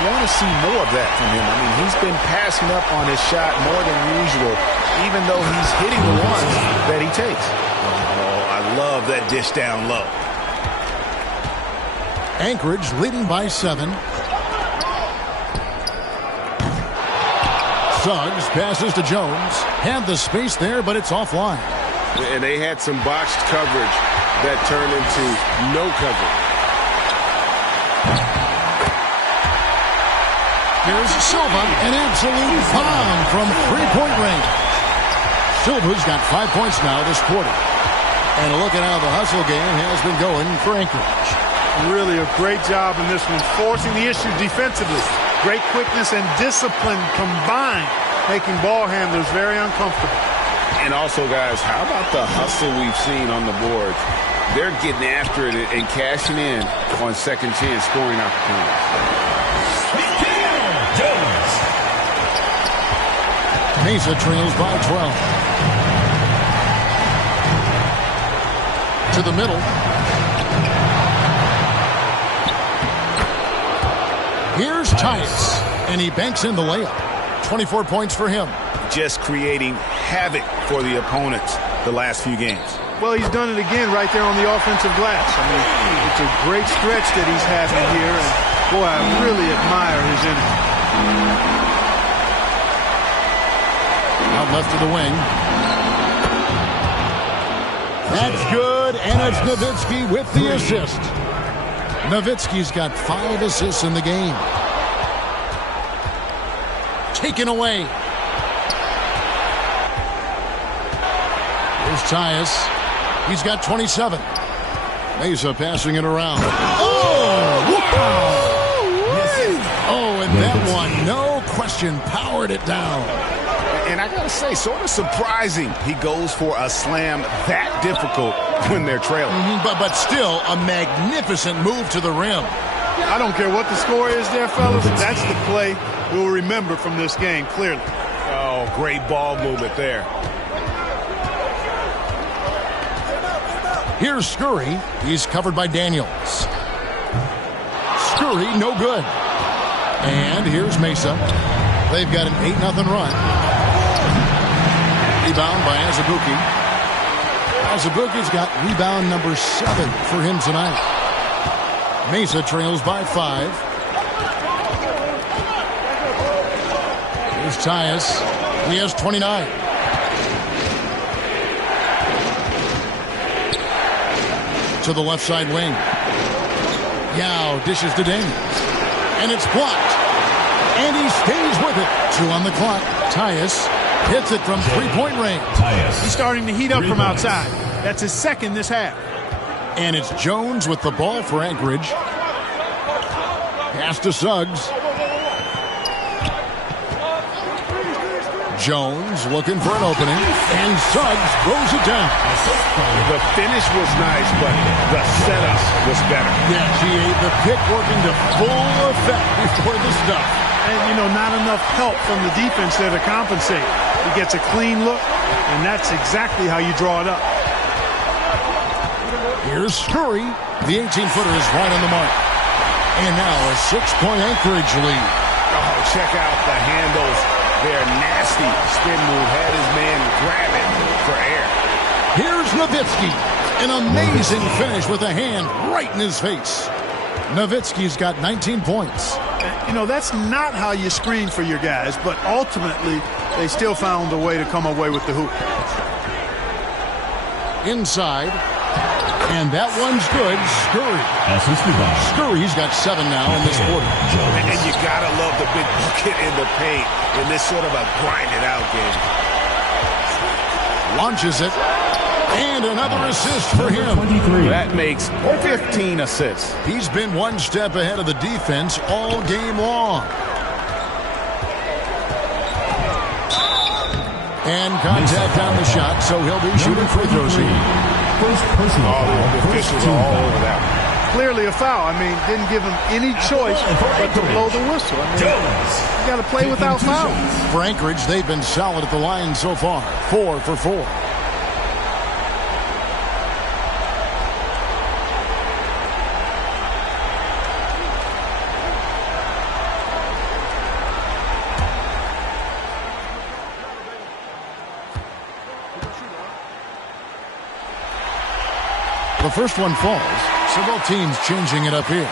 want to see more of that from him. I mean, he's been passing up on his shot more than usual, even though he's hitting the ones that he takes. Oh, I love that dish down low. Anchorage leading by 7. Suggs passes to Jones. Had the space there, but it's offline. And they had some boxed coverage that turned into no coverage. Here's Silva, an absolute bomb from three-point range. Silva's got 5 points now this quarter. And a look at how the hustle game has been going for Anchorage. Really a great job in this one, forcing the issue defensively. Great quickness and discipline combined, making ball handlers very uncomfortable. And also, guys, how about the hustle we've seen on the boards? They're getting after it and cashing in on second chance scoring opportunities. Mesa trails by 12. To the middle. Here's Tice, and he banks in the layup. 24 points for him. Just creating havoc for the opponents the last few games. Well, he's done it again right there on the offensive glass. I mean, it's a great stretch that he's having here, and boy, I really admire his energy. Out left to the wing. That's good, and it's Nowitzki with the assist. Nowitzki's got 5 assists in the game. Taken away. Here's Tyus. He's got 27. Mesa passing it around. Oh, wow. Oh, and that one, no question, powered it down. And I got to say, sort of surprising he goes for a slam that difficult when they're trailing. But still, a magnificent move to the rim. I don't care what the score is there, fellas. That's the play we'll remember from this game, clearly. Oh, great ball movement there. Here's Scurry. He's covered by Daniels. Scurry, no good. And here's Mesa. They've got an 8-0 run. Rebound by Azubuike. Azubuike's got rebound number 7 for him tonight. Mesa trails by 5. Here's Tyus. He has 29. To the left side wing. Yao dishes to Daniels. And it's blocked. And he stays with it. 2 on the clock. Tyus hits it from three-point range. He's starting to heat up from outside. That's his second this half. And it's Jones with the ball for Anchorage. Pass to Suggs. Jones looking for an opening. And Suggs throws it down. The finish was nice, but the setup was better. Yeah, GA, the pick working to full effect before the stuff. And, you know, not enough help from the defense there to compensate. He gets a clean look, and that's exactly how you draw it up. Here's Scurry. The 18-footer is right on the mark. And now a 6-point Anchorage lead. Oh, check out the handles. They're nasty. Spin move. Had his man grabbing for air. Here's Nowitzki. An amazing finish with a hand right in his face. Nowitzki's got 19 points. You know, that's not how you screen for your guys, but ultimately they still found a way to come away with the hoop. Inside. And that one's good. Scurry. Scurry's got 7 now in this quarter. And you gotta love the big bucket in the paint in this sort of a grinded out game. Launches it. And another assist for him. 23. That makes 15 assists. He's been one step ahead of the defense all game long. And contact on the shot, so he'll be shooting free throws here. First personal foul. The officials are all over that one. Clearly a foul. I mean, didn't give him any choice but to blow the whistle. I mean, you got to play without fouls. For Anchorage, they've been solid at the line so far. 4 for 4. The first one falls, so both teams changing it up here.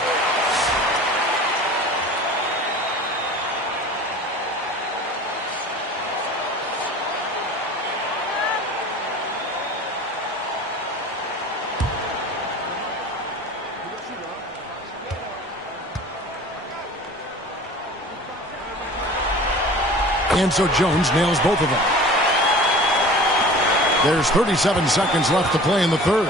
And so Jones nails both of them. There's 37 seconds left to play in the third.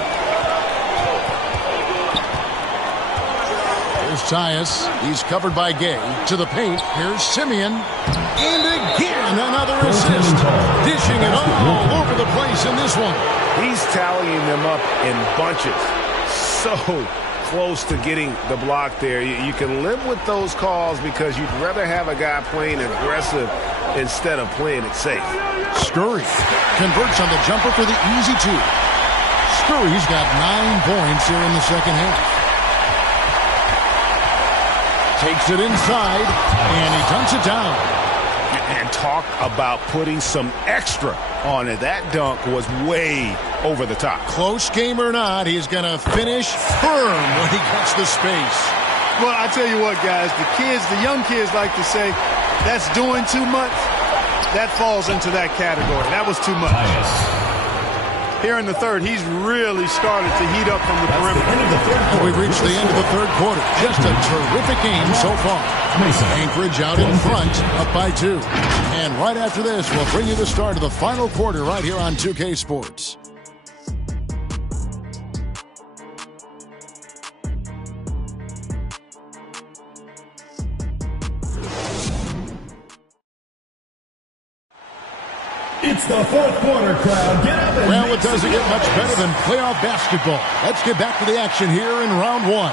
Tyus, he's covered by Gay. To the paint, here's Simeon. And again, another assist. Dishing it all over the place in this one. He's tallying them up in bunches. So close to getting the block there. You can live with those calls because you'd rather have a guy playing aggressive instead of playing it safe. Scurry converts on the jumper for the easy two. Scurry's got 9 points here in the second half. Takes it inside, and he dunks it down. And talk about putting some extra on it. That dunk was way over the top. Close game or not, he's going to finish firm when he gets the space. Well, I tell you what, guys, the young kids like to say, that's doing too much. That falls into that category. That was too much. Here in the third, he's really started to heat up from the perimeter. We've reached the end of the third quarter. Just a terrific game so far. Anchorage out in front, up by 2. And right after this, we'll bring you the start of the final quarter right here on 2K Sports. It's the fourth quarter, crowd. Get up and well, it doesn't get much better than playoff basketball. Let's get back to the action here in round 1.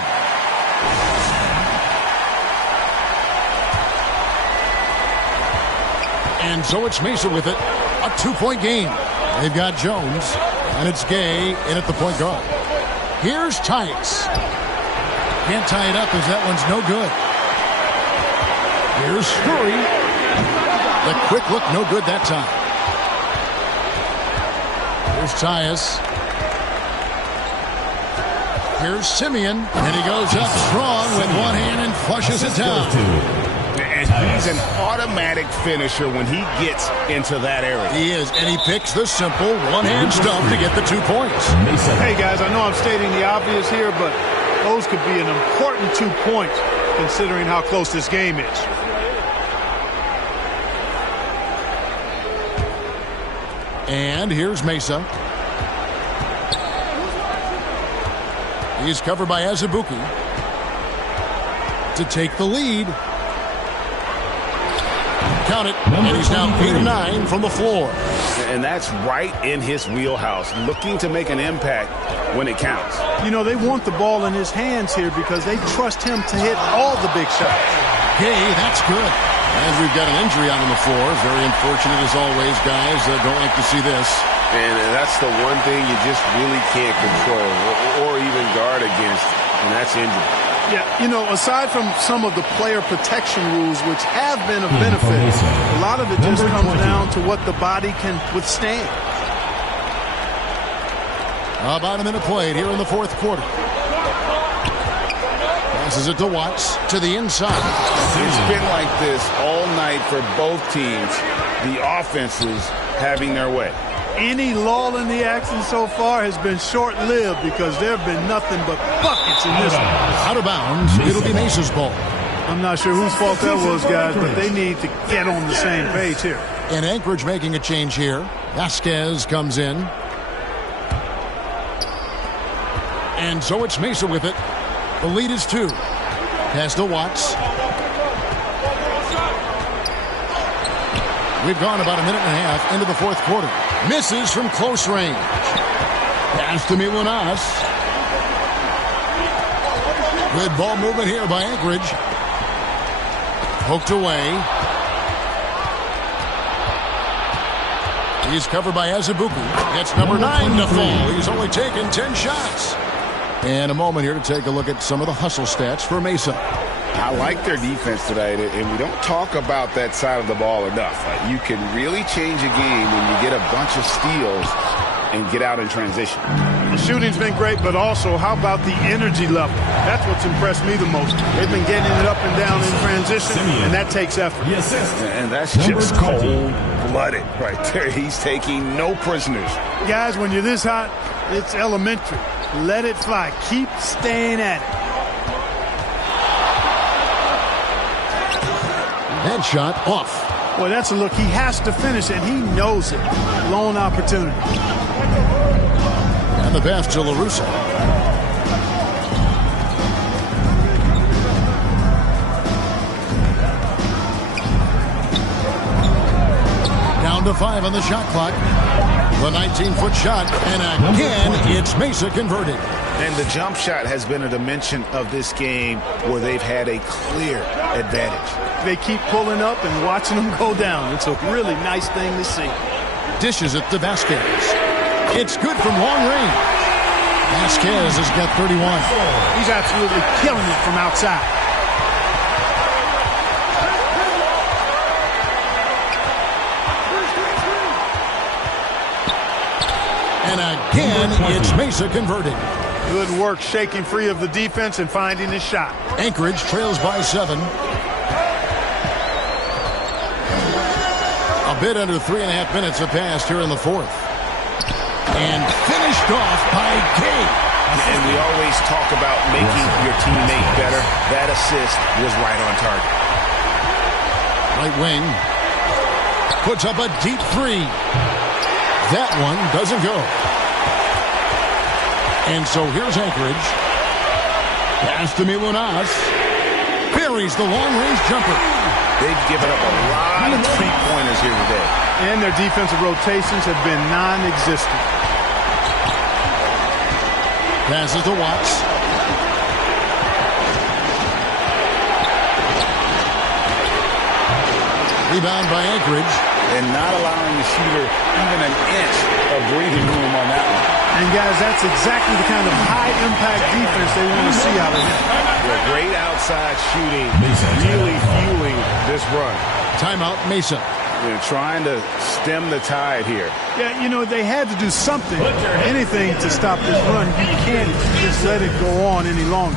And so it's Mesa with it. A 2-point game. They've got Jones, and it's Gay in at the point guard. Here's Tyus. Can't tie it up as that one's no good. Here's Scurry. The quick look, no good that time. Here's Tyus. Here's Simeon. And he goes up strong with one hand and flushes it down. And he's an automatic finisher when he gets into that area. He is, and he picks the simple one-hand stuff to get the 2 points. Hey, guys, I know I'm stating the obvious here, but those could be an important 2 points considering how close this game is. And here's Mesa. He's covered by Azubuike to take the lead. Count it, and he's now 8 of 9 from the floor. And that's right in his wheelhouse, looking to make an impact when it counts. You know, they want the ball in his hands here because they trust him to hit all the big shots. Hey, that's good. As we've got an injury out on the floor. Very unfortunate as always, guys. Don't like to see this. And that's the one thing you just really can't control or even guard against, and that's injury. Yeah, you know, aside from some of the player protection rules, which have been of benefit, a lot of it just comes down to what the body can withstand. About a minute played here in the fourth quarter. Passes it to Watts to the inside. It's been like this all night for both teams. The offenses having their way. Any lull in the action so far has been short-lived because there have been nothing but buckets in this one. Out of bounds, it'll be Mesa's ball. I'm not sure whose fault that was, guys, but they need to get on the same page here. And Anchorage making a change here. Vasquez comes in. And so it's Mesa with it. The lead is 2. Pass to Watts. We've gone about a minute and a half into the fourth quarter. Misses from close range. Pass to Milunas. Good ball movement here by Anchorage. Poked away. He's covered by Azubuike. Gets number 9 to fall. He's only taken 10 shots. And a moment here to take a look at some of the hustle stats for Mesa. I like their defense tonight, and we don't talk about that side of the ball enough. You can really change a game when you get a bunch of steals and get out in transition. The shooting's been great, but also how about the energy level? That's what's impressed me the most. They've been getting it up and down in transition, and that takes effort. And that's just cold-blooded right there. He's taking no prisoners. Guys, when you're this hot, it's elementary. Let it fly. Keep staying at it. Headshot off. Boy, that's a look. He has to finish, and he knows it. Lone opportunity. And the pass to LaRussa. Down to 5 on the shot clock. The 19-foot shot, and again, it's Mesa converted. And the jump shot has been a dimension of this game where they've had a clear advantage. They keep pulling up and watching them go down. It's a really nice thing to see. Dishes it to Vasquez. It's good from long range. Vasquez has got 31. He's absolutely killing it from outside. And again, it's Mesa converted. Good work shaking free of the defense and finding his shot. Anchorage trails by 7. A bit under 3.5 minutes have passed here in the fourth. And finished off by Kay. And we always talk about making your teammate better. That assist was right on target. Right wing. Puts up a deep 3. That one doesn't go. And so here's Anchorage. Pass to Milunas. Buries the long-range jumper. They've given up a lot of three-pointers here today. And their defensive rotations have been non-existent. Passes to Watts. Rebound by Anchorage. And not allowing the shooter even an inch of breathing room on that one. And guys, that's exactly the kind of high-impact defense they want to see out of him. Great outside shooting, really fueling this run. Timeout, Mesa. They're trying to stem the tide here. Yeah, you know, they had to do something, anything to stop this run. You can't just let it go on any longer.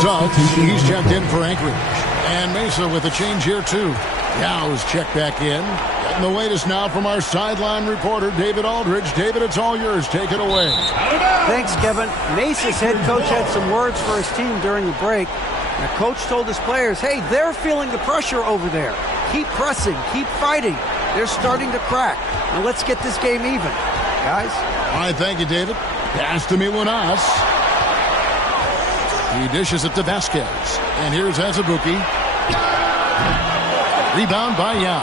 Suggs, he's checked in for Anchorage. And Mesa with a change here, too. Yow's checked back in. Getting the latest now from our sideline reporter, David Aldridge. David, it's all yours. Take it away. Thanks, Kevin. Mesa's head coach had some words for his team during the break. The coach told his players, hey, they're feeling the pressure over there. Keep pressing. Keep fighting. They're starting to crack. Now let's get this game even. Guys? All right, thank you, David. Pass to Milunas. He dishes it to Vasquez. And here's Azubuike. Rebound by Yao.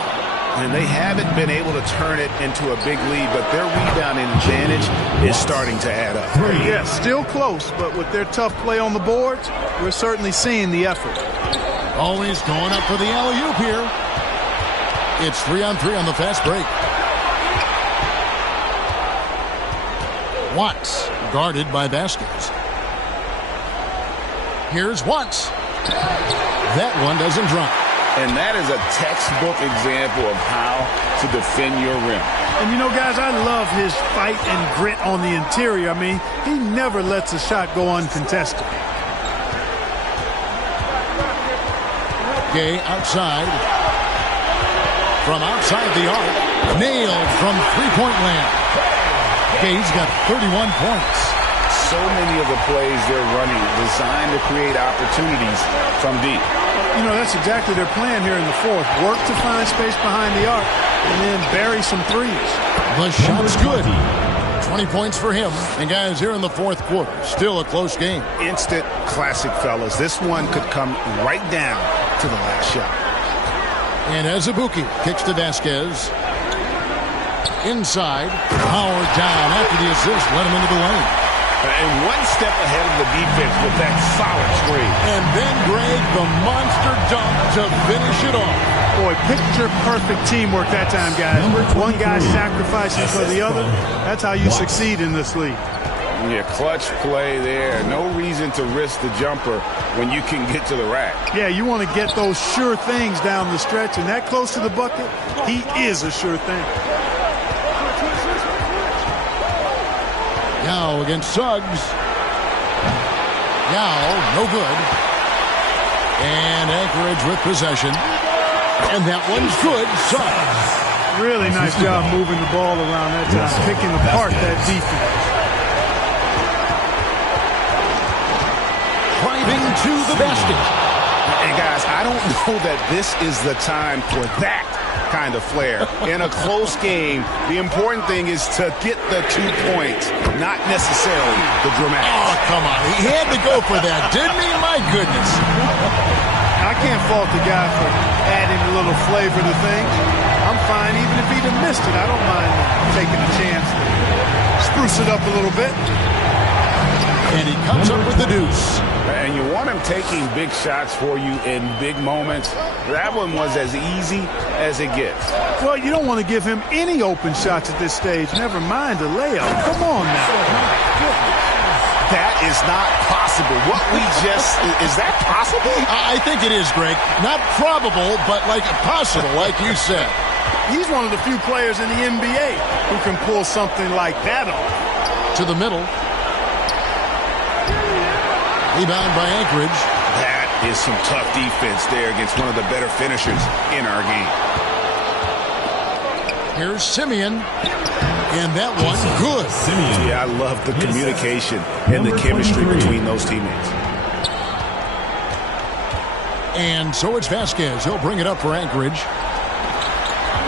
And they haven't been able to turn it into a big lead, but their rebounding advantage is starting to add up. Yeah, still close, but with their tough play on the boards, we're certainly seeing the effort. Always going up for the alley-oop here. It's 3-on-3 on the fast break. Watts guarded by Vasquez. Here's Watts. That one doesn't drop. And that is a textbook example of how to defend your rim. And you know, guys, I love his fight and grit on the interior. I mean, he never lets a shot go uncontested. Gay outside. From outside the arc. Nailed from three-point land. Gay's got 31 points. So many of the plays they're running designed to create opportunities from deep. You know, that's exactly their plan here in the fourth. Work to find space behind the arc and then bury some threes. The shot's good. 20 points for him. And guys, here in the fourth quarter, still a close game. Instant classic, fellas. This one could come right down to the last shot. And Azubuike kicks to Vasquez. Inside. Howard down after the assist. Let him into the lane. And one step ahead of the defense with that solid screen. And then, Greg, the monster dunk to finish it off. Boy, picture-perfect teamwork that time, guys. One guy sacrificing for the other. That's how you succeed in this league. Yeah, clutch play there. No reason to risk the jumper when you can get to the rack. Yeah, you want to get those sure things down the stretch, and that close to the bucket, he is a sure thing. Yao against Suggs. Yao, no good. And Anchorage with possession. And that one's good. Suggs. Really nice job moving the ball around that time, picking apart that defense. Driving to the basket. And guys, I don't know that this is the time for that kind of flair. In a close game, the important thing is to get the 2 points, not necessarily the dramatics. Oh, come on. He had to go for that, didn't he? My goodness. I can't fault the guy for adding a little flavor to things. I'm fine even if he'd have missed it. I don't mind taking a chance to spruce it up a little bit. And he comes up with the deuce. And you want him taking big shots for you in big moments. That one was as easy as it gets. Well, you don't want to give him any open shots at this stage. Never mind a layup. Come on now. That is not possible. What we just, is that possible? I think it is, Greg. Not probable, but like possible, like you said. He's one of the few players in the NBA who can pull something like that off. To the middle. Rebound by Anchorage. That is some tough defense there against one of the better finishers in our game. Here's Simeon. And that one, good. Yeah, I love the communication and the chemistry between those teammates. And so it's Vasquez. He'll bring it up for Anchorage.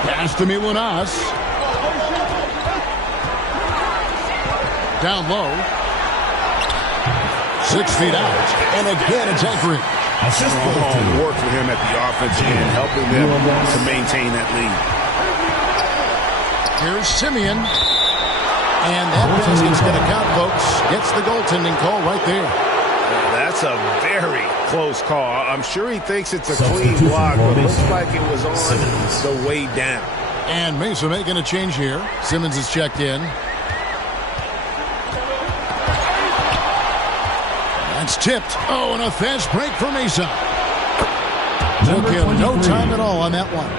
Pass to Milanas. Down low. 6 feet out. And again, it's Anchorage. Strong work for him at the offensive end, helping them to maintain that lead. Here's Simeon. And that basket's going to count, folks. Gets the goaltending call right there. That's a very close call. I'm sure he thinks it's a clean block, but it looks like it was on the way down. And Mesa making a change here. Simmons is checked in. That's tipped. Oh, and a fast break for Mesa. Took him no time at all on that one.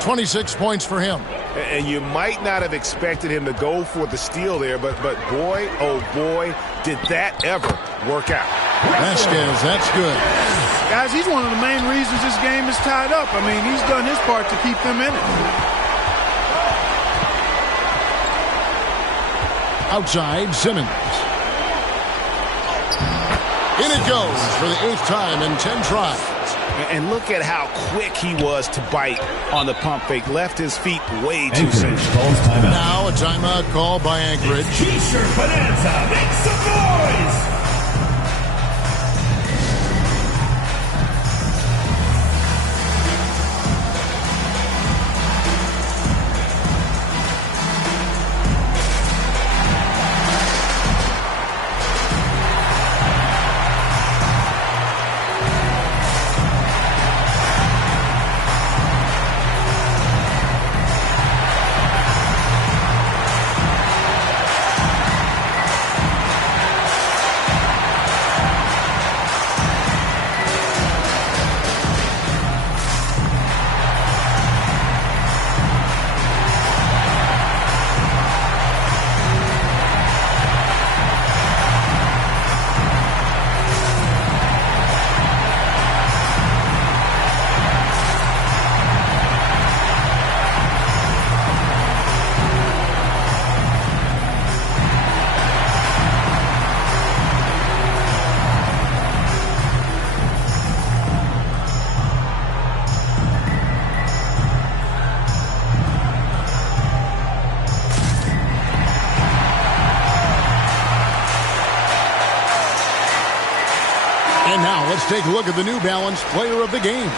26 points for him. And you might not have expected him to go for the steal there, but boy, oh boy, did that ever work out. Vasquez, that's good. Guys, he's one of the main reasons this game is tied up. I mean, he's done his part to keep them in it. Outside, Simmons. In it goes for the 8th time in 10 tries. And look at how quick he was to bite on the pump fake. Left his feet way too soon. Now a timeout call by Anchorage. T-shirt bonanza, make some noise! And now let's take a look at the New Balance player of the game.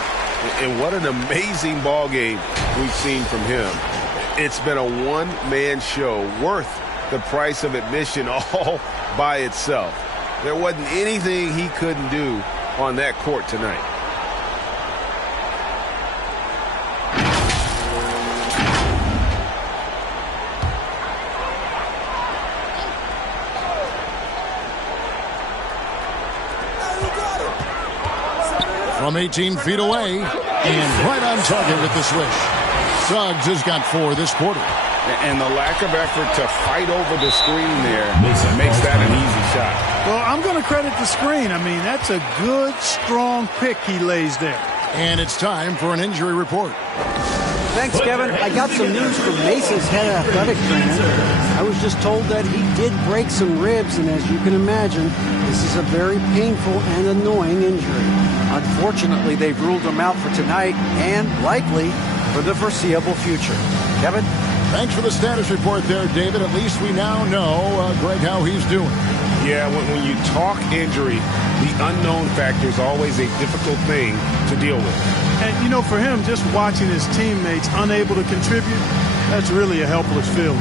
And what an amazing ball game we've seen from him. It's been a one-man show worth the price of admission all by itself. There wasn't anything he couldn't do on that court tonight. From 18 feet away, and right on target with the swish. Suggs has got 4 this quarter. And the lack of effort to fight over the screen there makes that an easy shot. Well, I'm going to credit the screen. I mean, that's a good, strong pick he lays there. And it's time for an injury report. Thanks, Kevin. I got some news from Mesa's head athletic trainer. I was just told that he did break some ribs, and as you can imagine, this is a very painful and annoying injury. Unfortunately, they've ruled him out for tonight and likely for the foreseeable future. Kevin? Thanks for the status report there, David. At least we now know, Greg, how he's doing. Yeah, when you talk injury, the unknown factor is always a difficult thing to deal with. And, you know, for him, just watching his teammates unable to contribute, that's really a helpless feeling.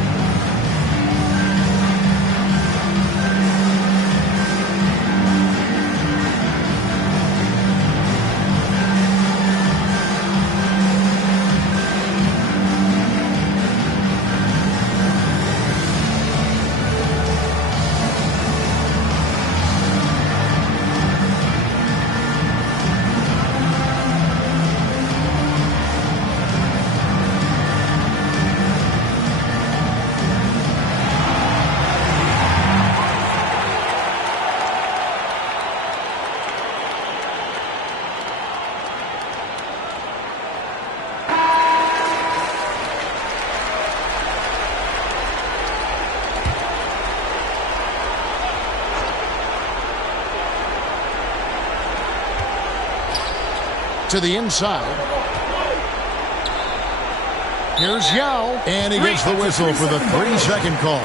To the inside. Here's Yao, and he gets the whistle for the 3-second call.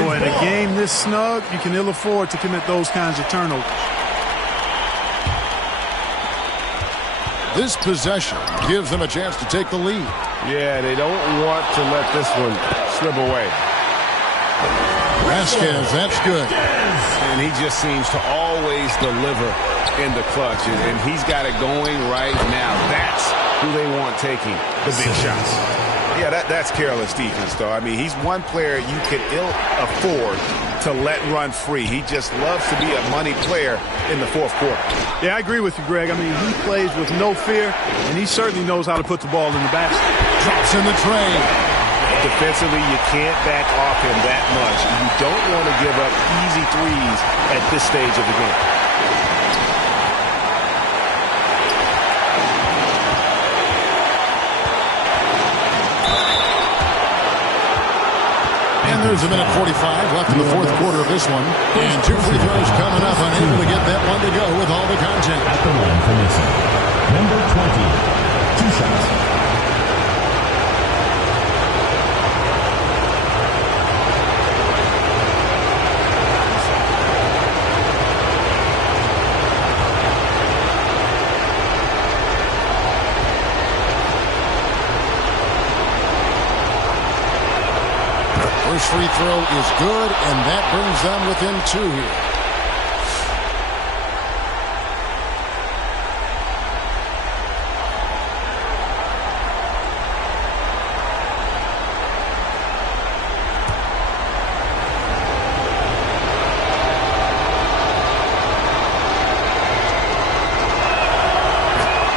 Boy, in a game this snug, you can ill afford to commit those kinds of turnovers. This possession gives them a chance to take the lead. Yeah, they don't want to let this one slip away. Vasquez, that's good. And he just seems to always deliver in the clutch, and he's got it going right now. That's who they want taking the big shots. Yeah, that's careless defense, though. I mean, he's one player you can ill afford to let run free. He just loves to be a money player in the fourth quarter. Yeah, I agree with you, Greg. I mean, he plays with no fear, and he certainly knows how to put the ball in the basket. Drops in the tray. Defensively, you can't back off him that much. You don't want to give up easy threes at this stage of the game. And there's a minute 45 left in the fourth quarter of this one. And 2 free throws coming up, unable to get that one to go with all the content. At the line for Mesa. Number 20. 2 shots. First free throw is good, and that brings them within 2 here.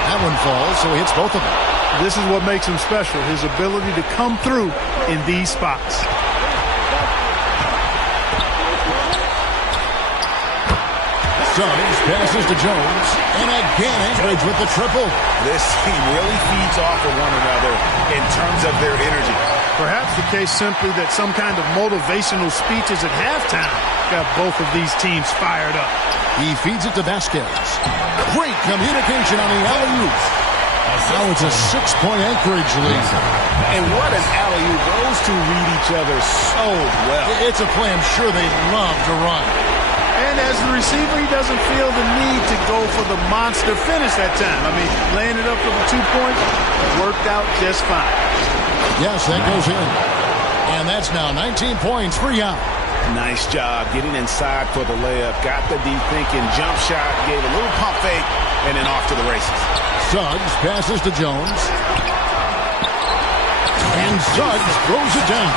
That one falls, so he hits both of them. This is what makes him special, his ability to come through in these spots. Suggs passes to Jones, and again Anchorage with the triple. This team really feeds off of one another in terms of their energy. Perhaps the case simply that some kind of motivational speeches at halftime got both of these teams fired up. He feeds it to Vasquez. Great communication on the alley-oop. Now it's a 6-point Anchorage lead. And what an alley-oop. Those two read each other so well. It's a play I'm sure they love to run. And as the receiver, he doesn't feel the need to go for the monster finish that time. I mean, laying it up for the 2 points worked out just fine. Yes, that goes in. And that's now 19 points for Young. Nice job getting inside for the layup. Got the deep thinking jump shot, gave a little pump fake, and then off to the races. Suggs passes to Jones. And Suggs throws it down.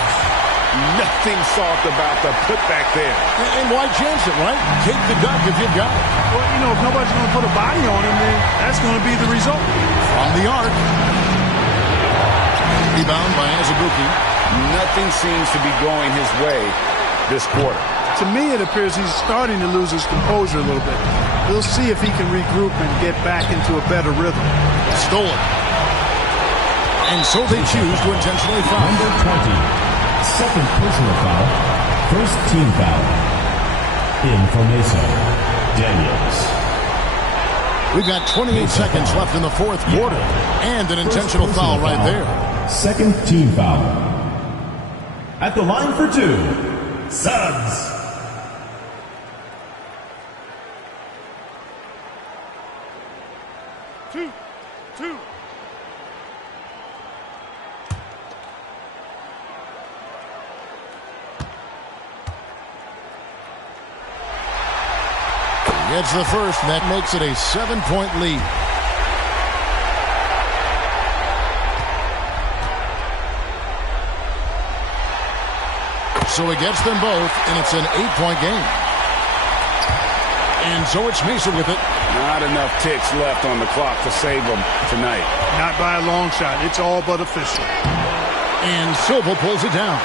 Nothing soft about the putback there. And why chance it, right? Take the duck if you've got it. Well, you know, if nobody's going to put a body on him, then that's going to be the result. From the arc. Rebound by Azubuike. Nothing seems to be going his way this quarter. To me, it appears he's starting to lose his composure a little bit. We'll see if he can regroup and get back into a better rhythm. Stolen. And so they choose to intentionally foul. Number 20. Second personal foul. First team foul. In for Mesa, Daniels. We've got 28 seconds left in the fourth quarter. And an intentional foul right there. Second team foul. At the line for 2, Suggs. Two. Gets the first, and that makes it a 7-point lead. So he gets them both, and it's an 8-point game. And so it's Mesa with it. Not enough ticks left on the clock to save them tonight. Not by a long shot. It's all but official. And Silva pulls it down.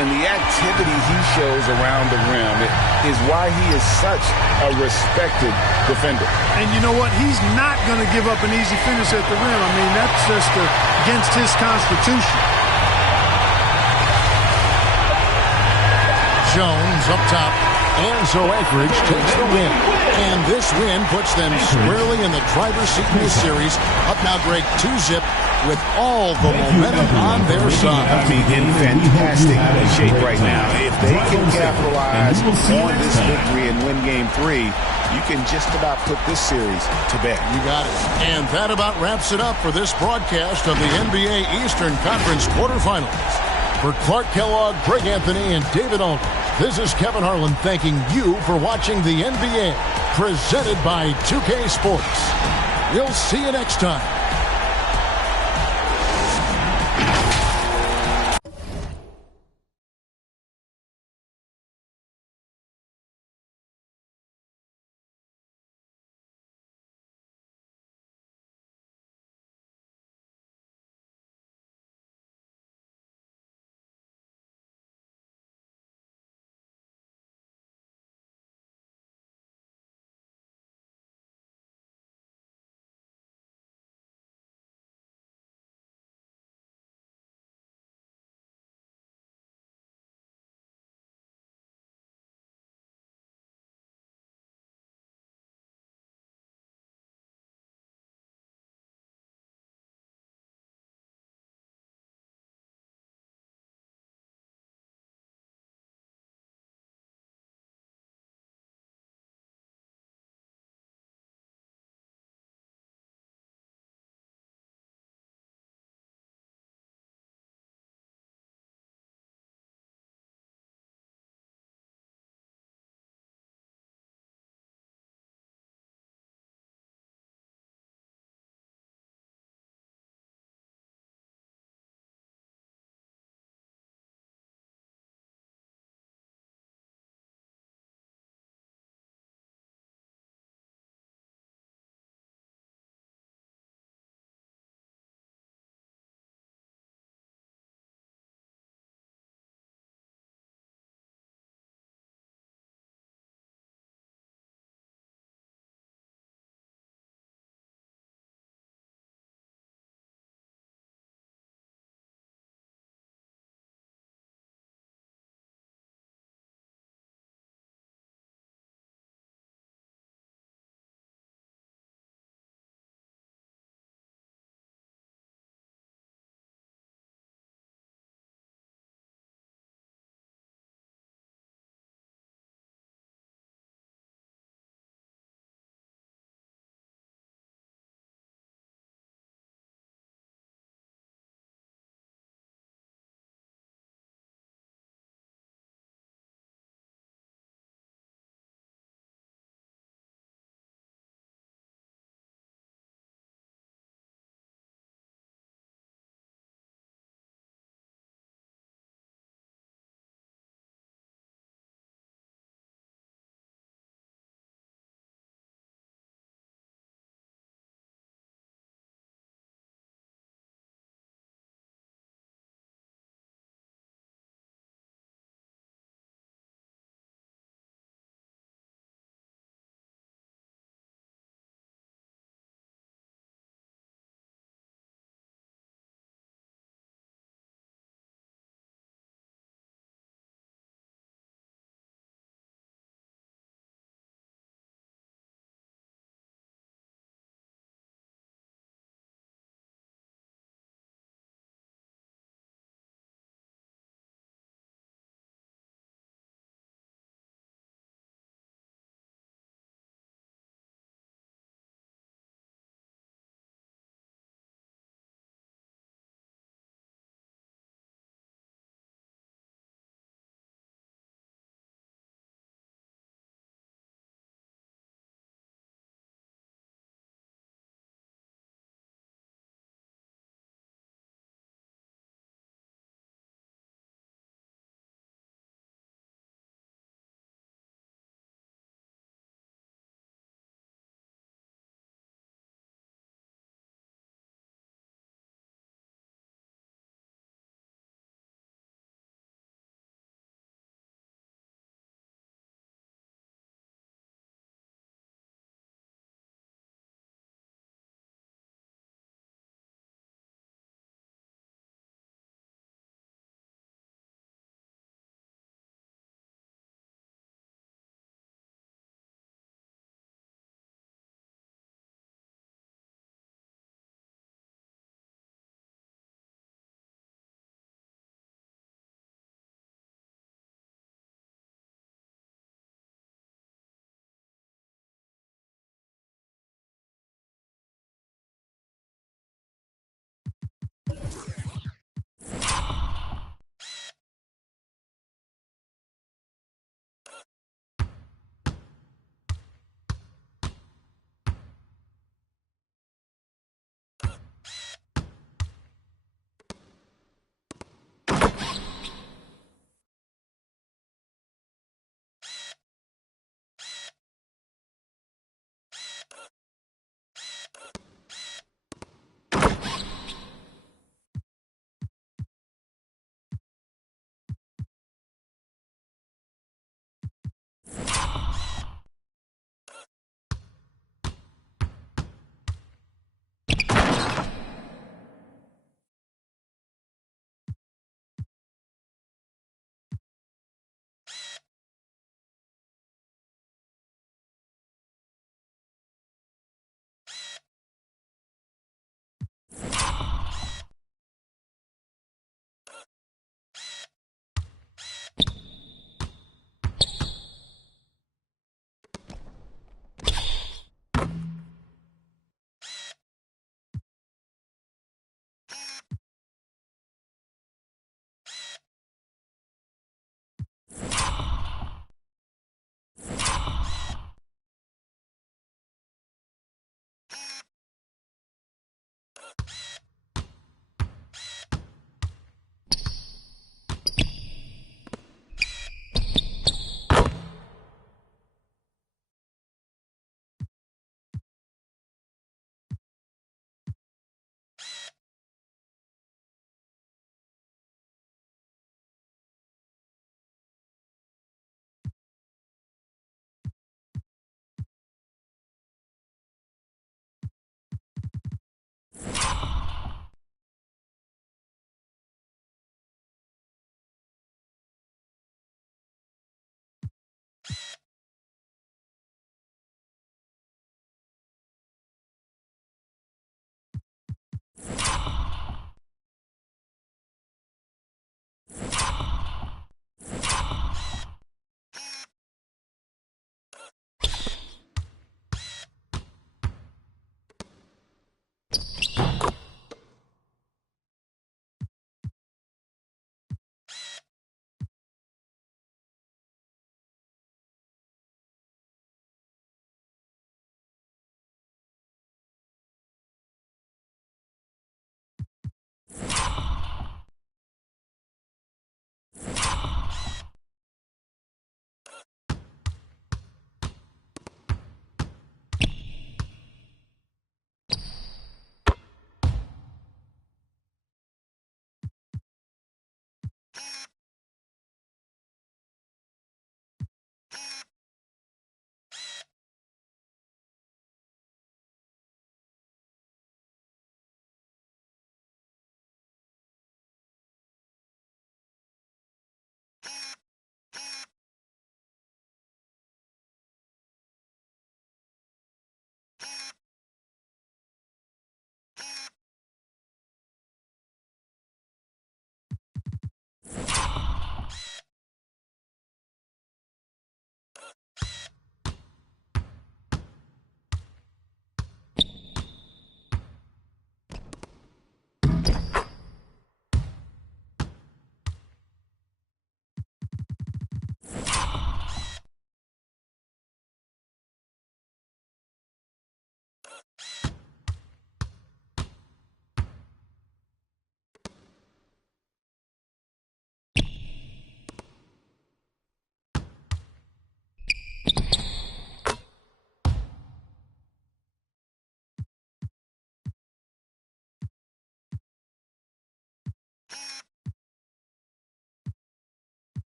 And the activity he shows around the rim is why he is such a respected defender. And you know what? He's not going to give up an easy finish at the rim. I mean, that's just against his constitution. Jones up top. And so Anchorage takes the win. And this win puts them squarely in the driver's seat in this series. Up now, Greg, 2-zip with all the momentum on their side. I mean, in fantastic shape right now. If they can capitalize on this victory and win Game 3, you can just about put this series to bed. You got it. And that about wraps it up for this broadcast of the NBA Eastern Conference quarterfinals. For Clark Kellogg, Greg Anthony, and David Aldridge, this is Kevin Harlan thanking you for watching the NBA, presented by 2K Sports. We'll see you next time.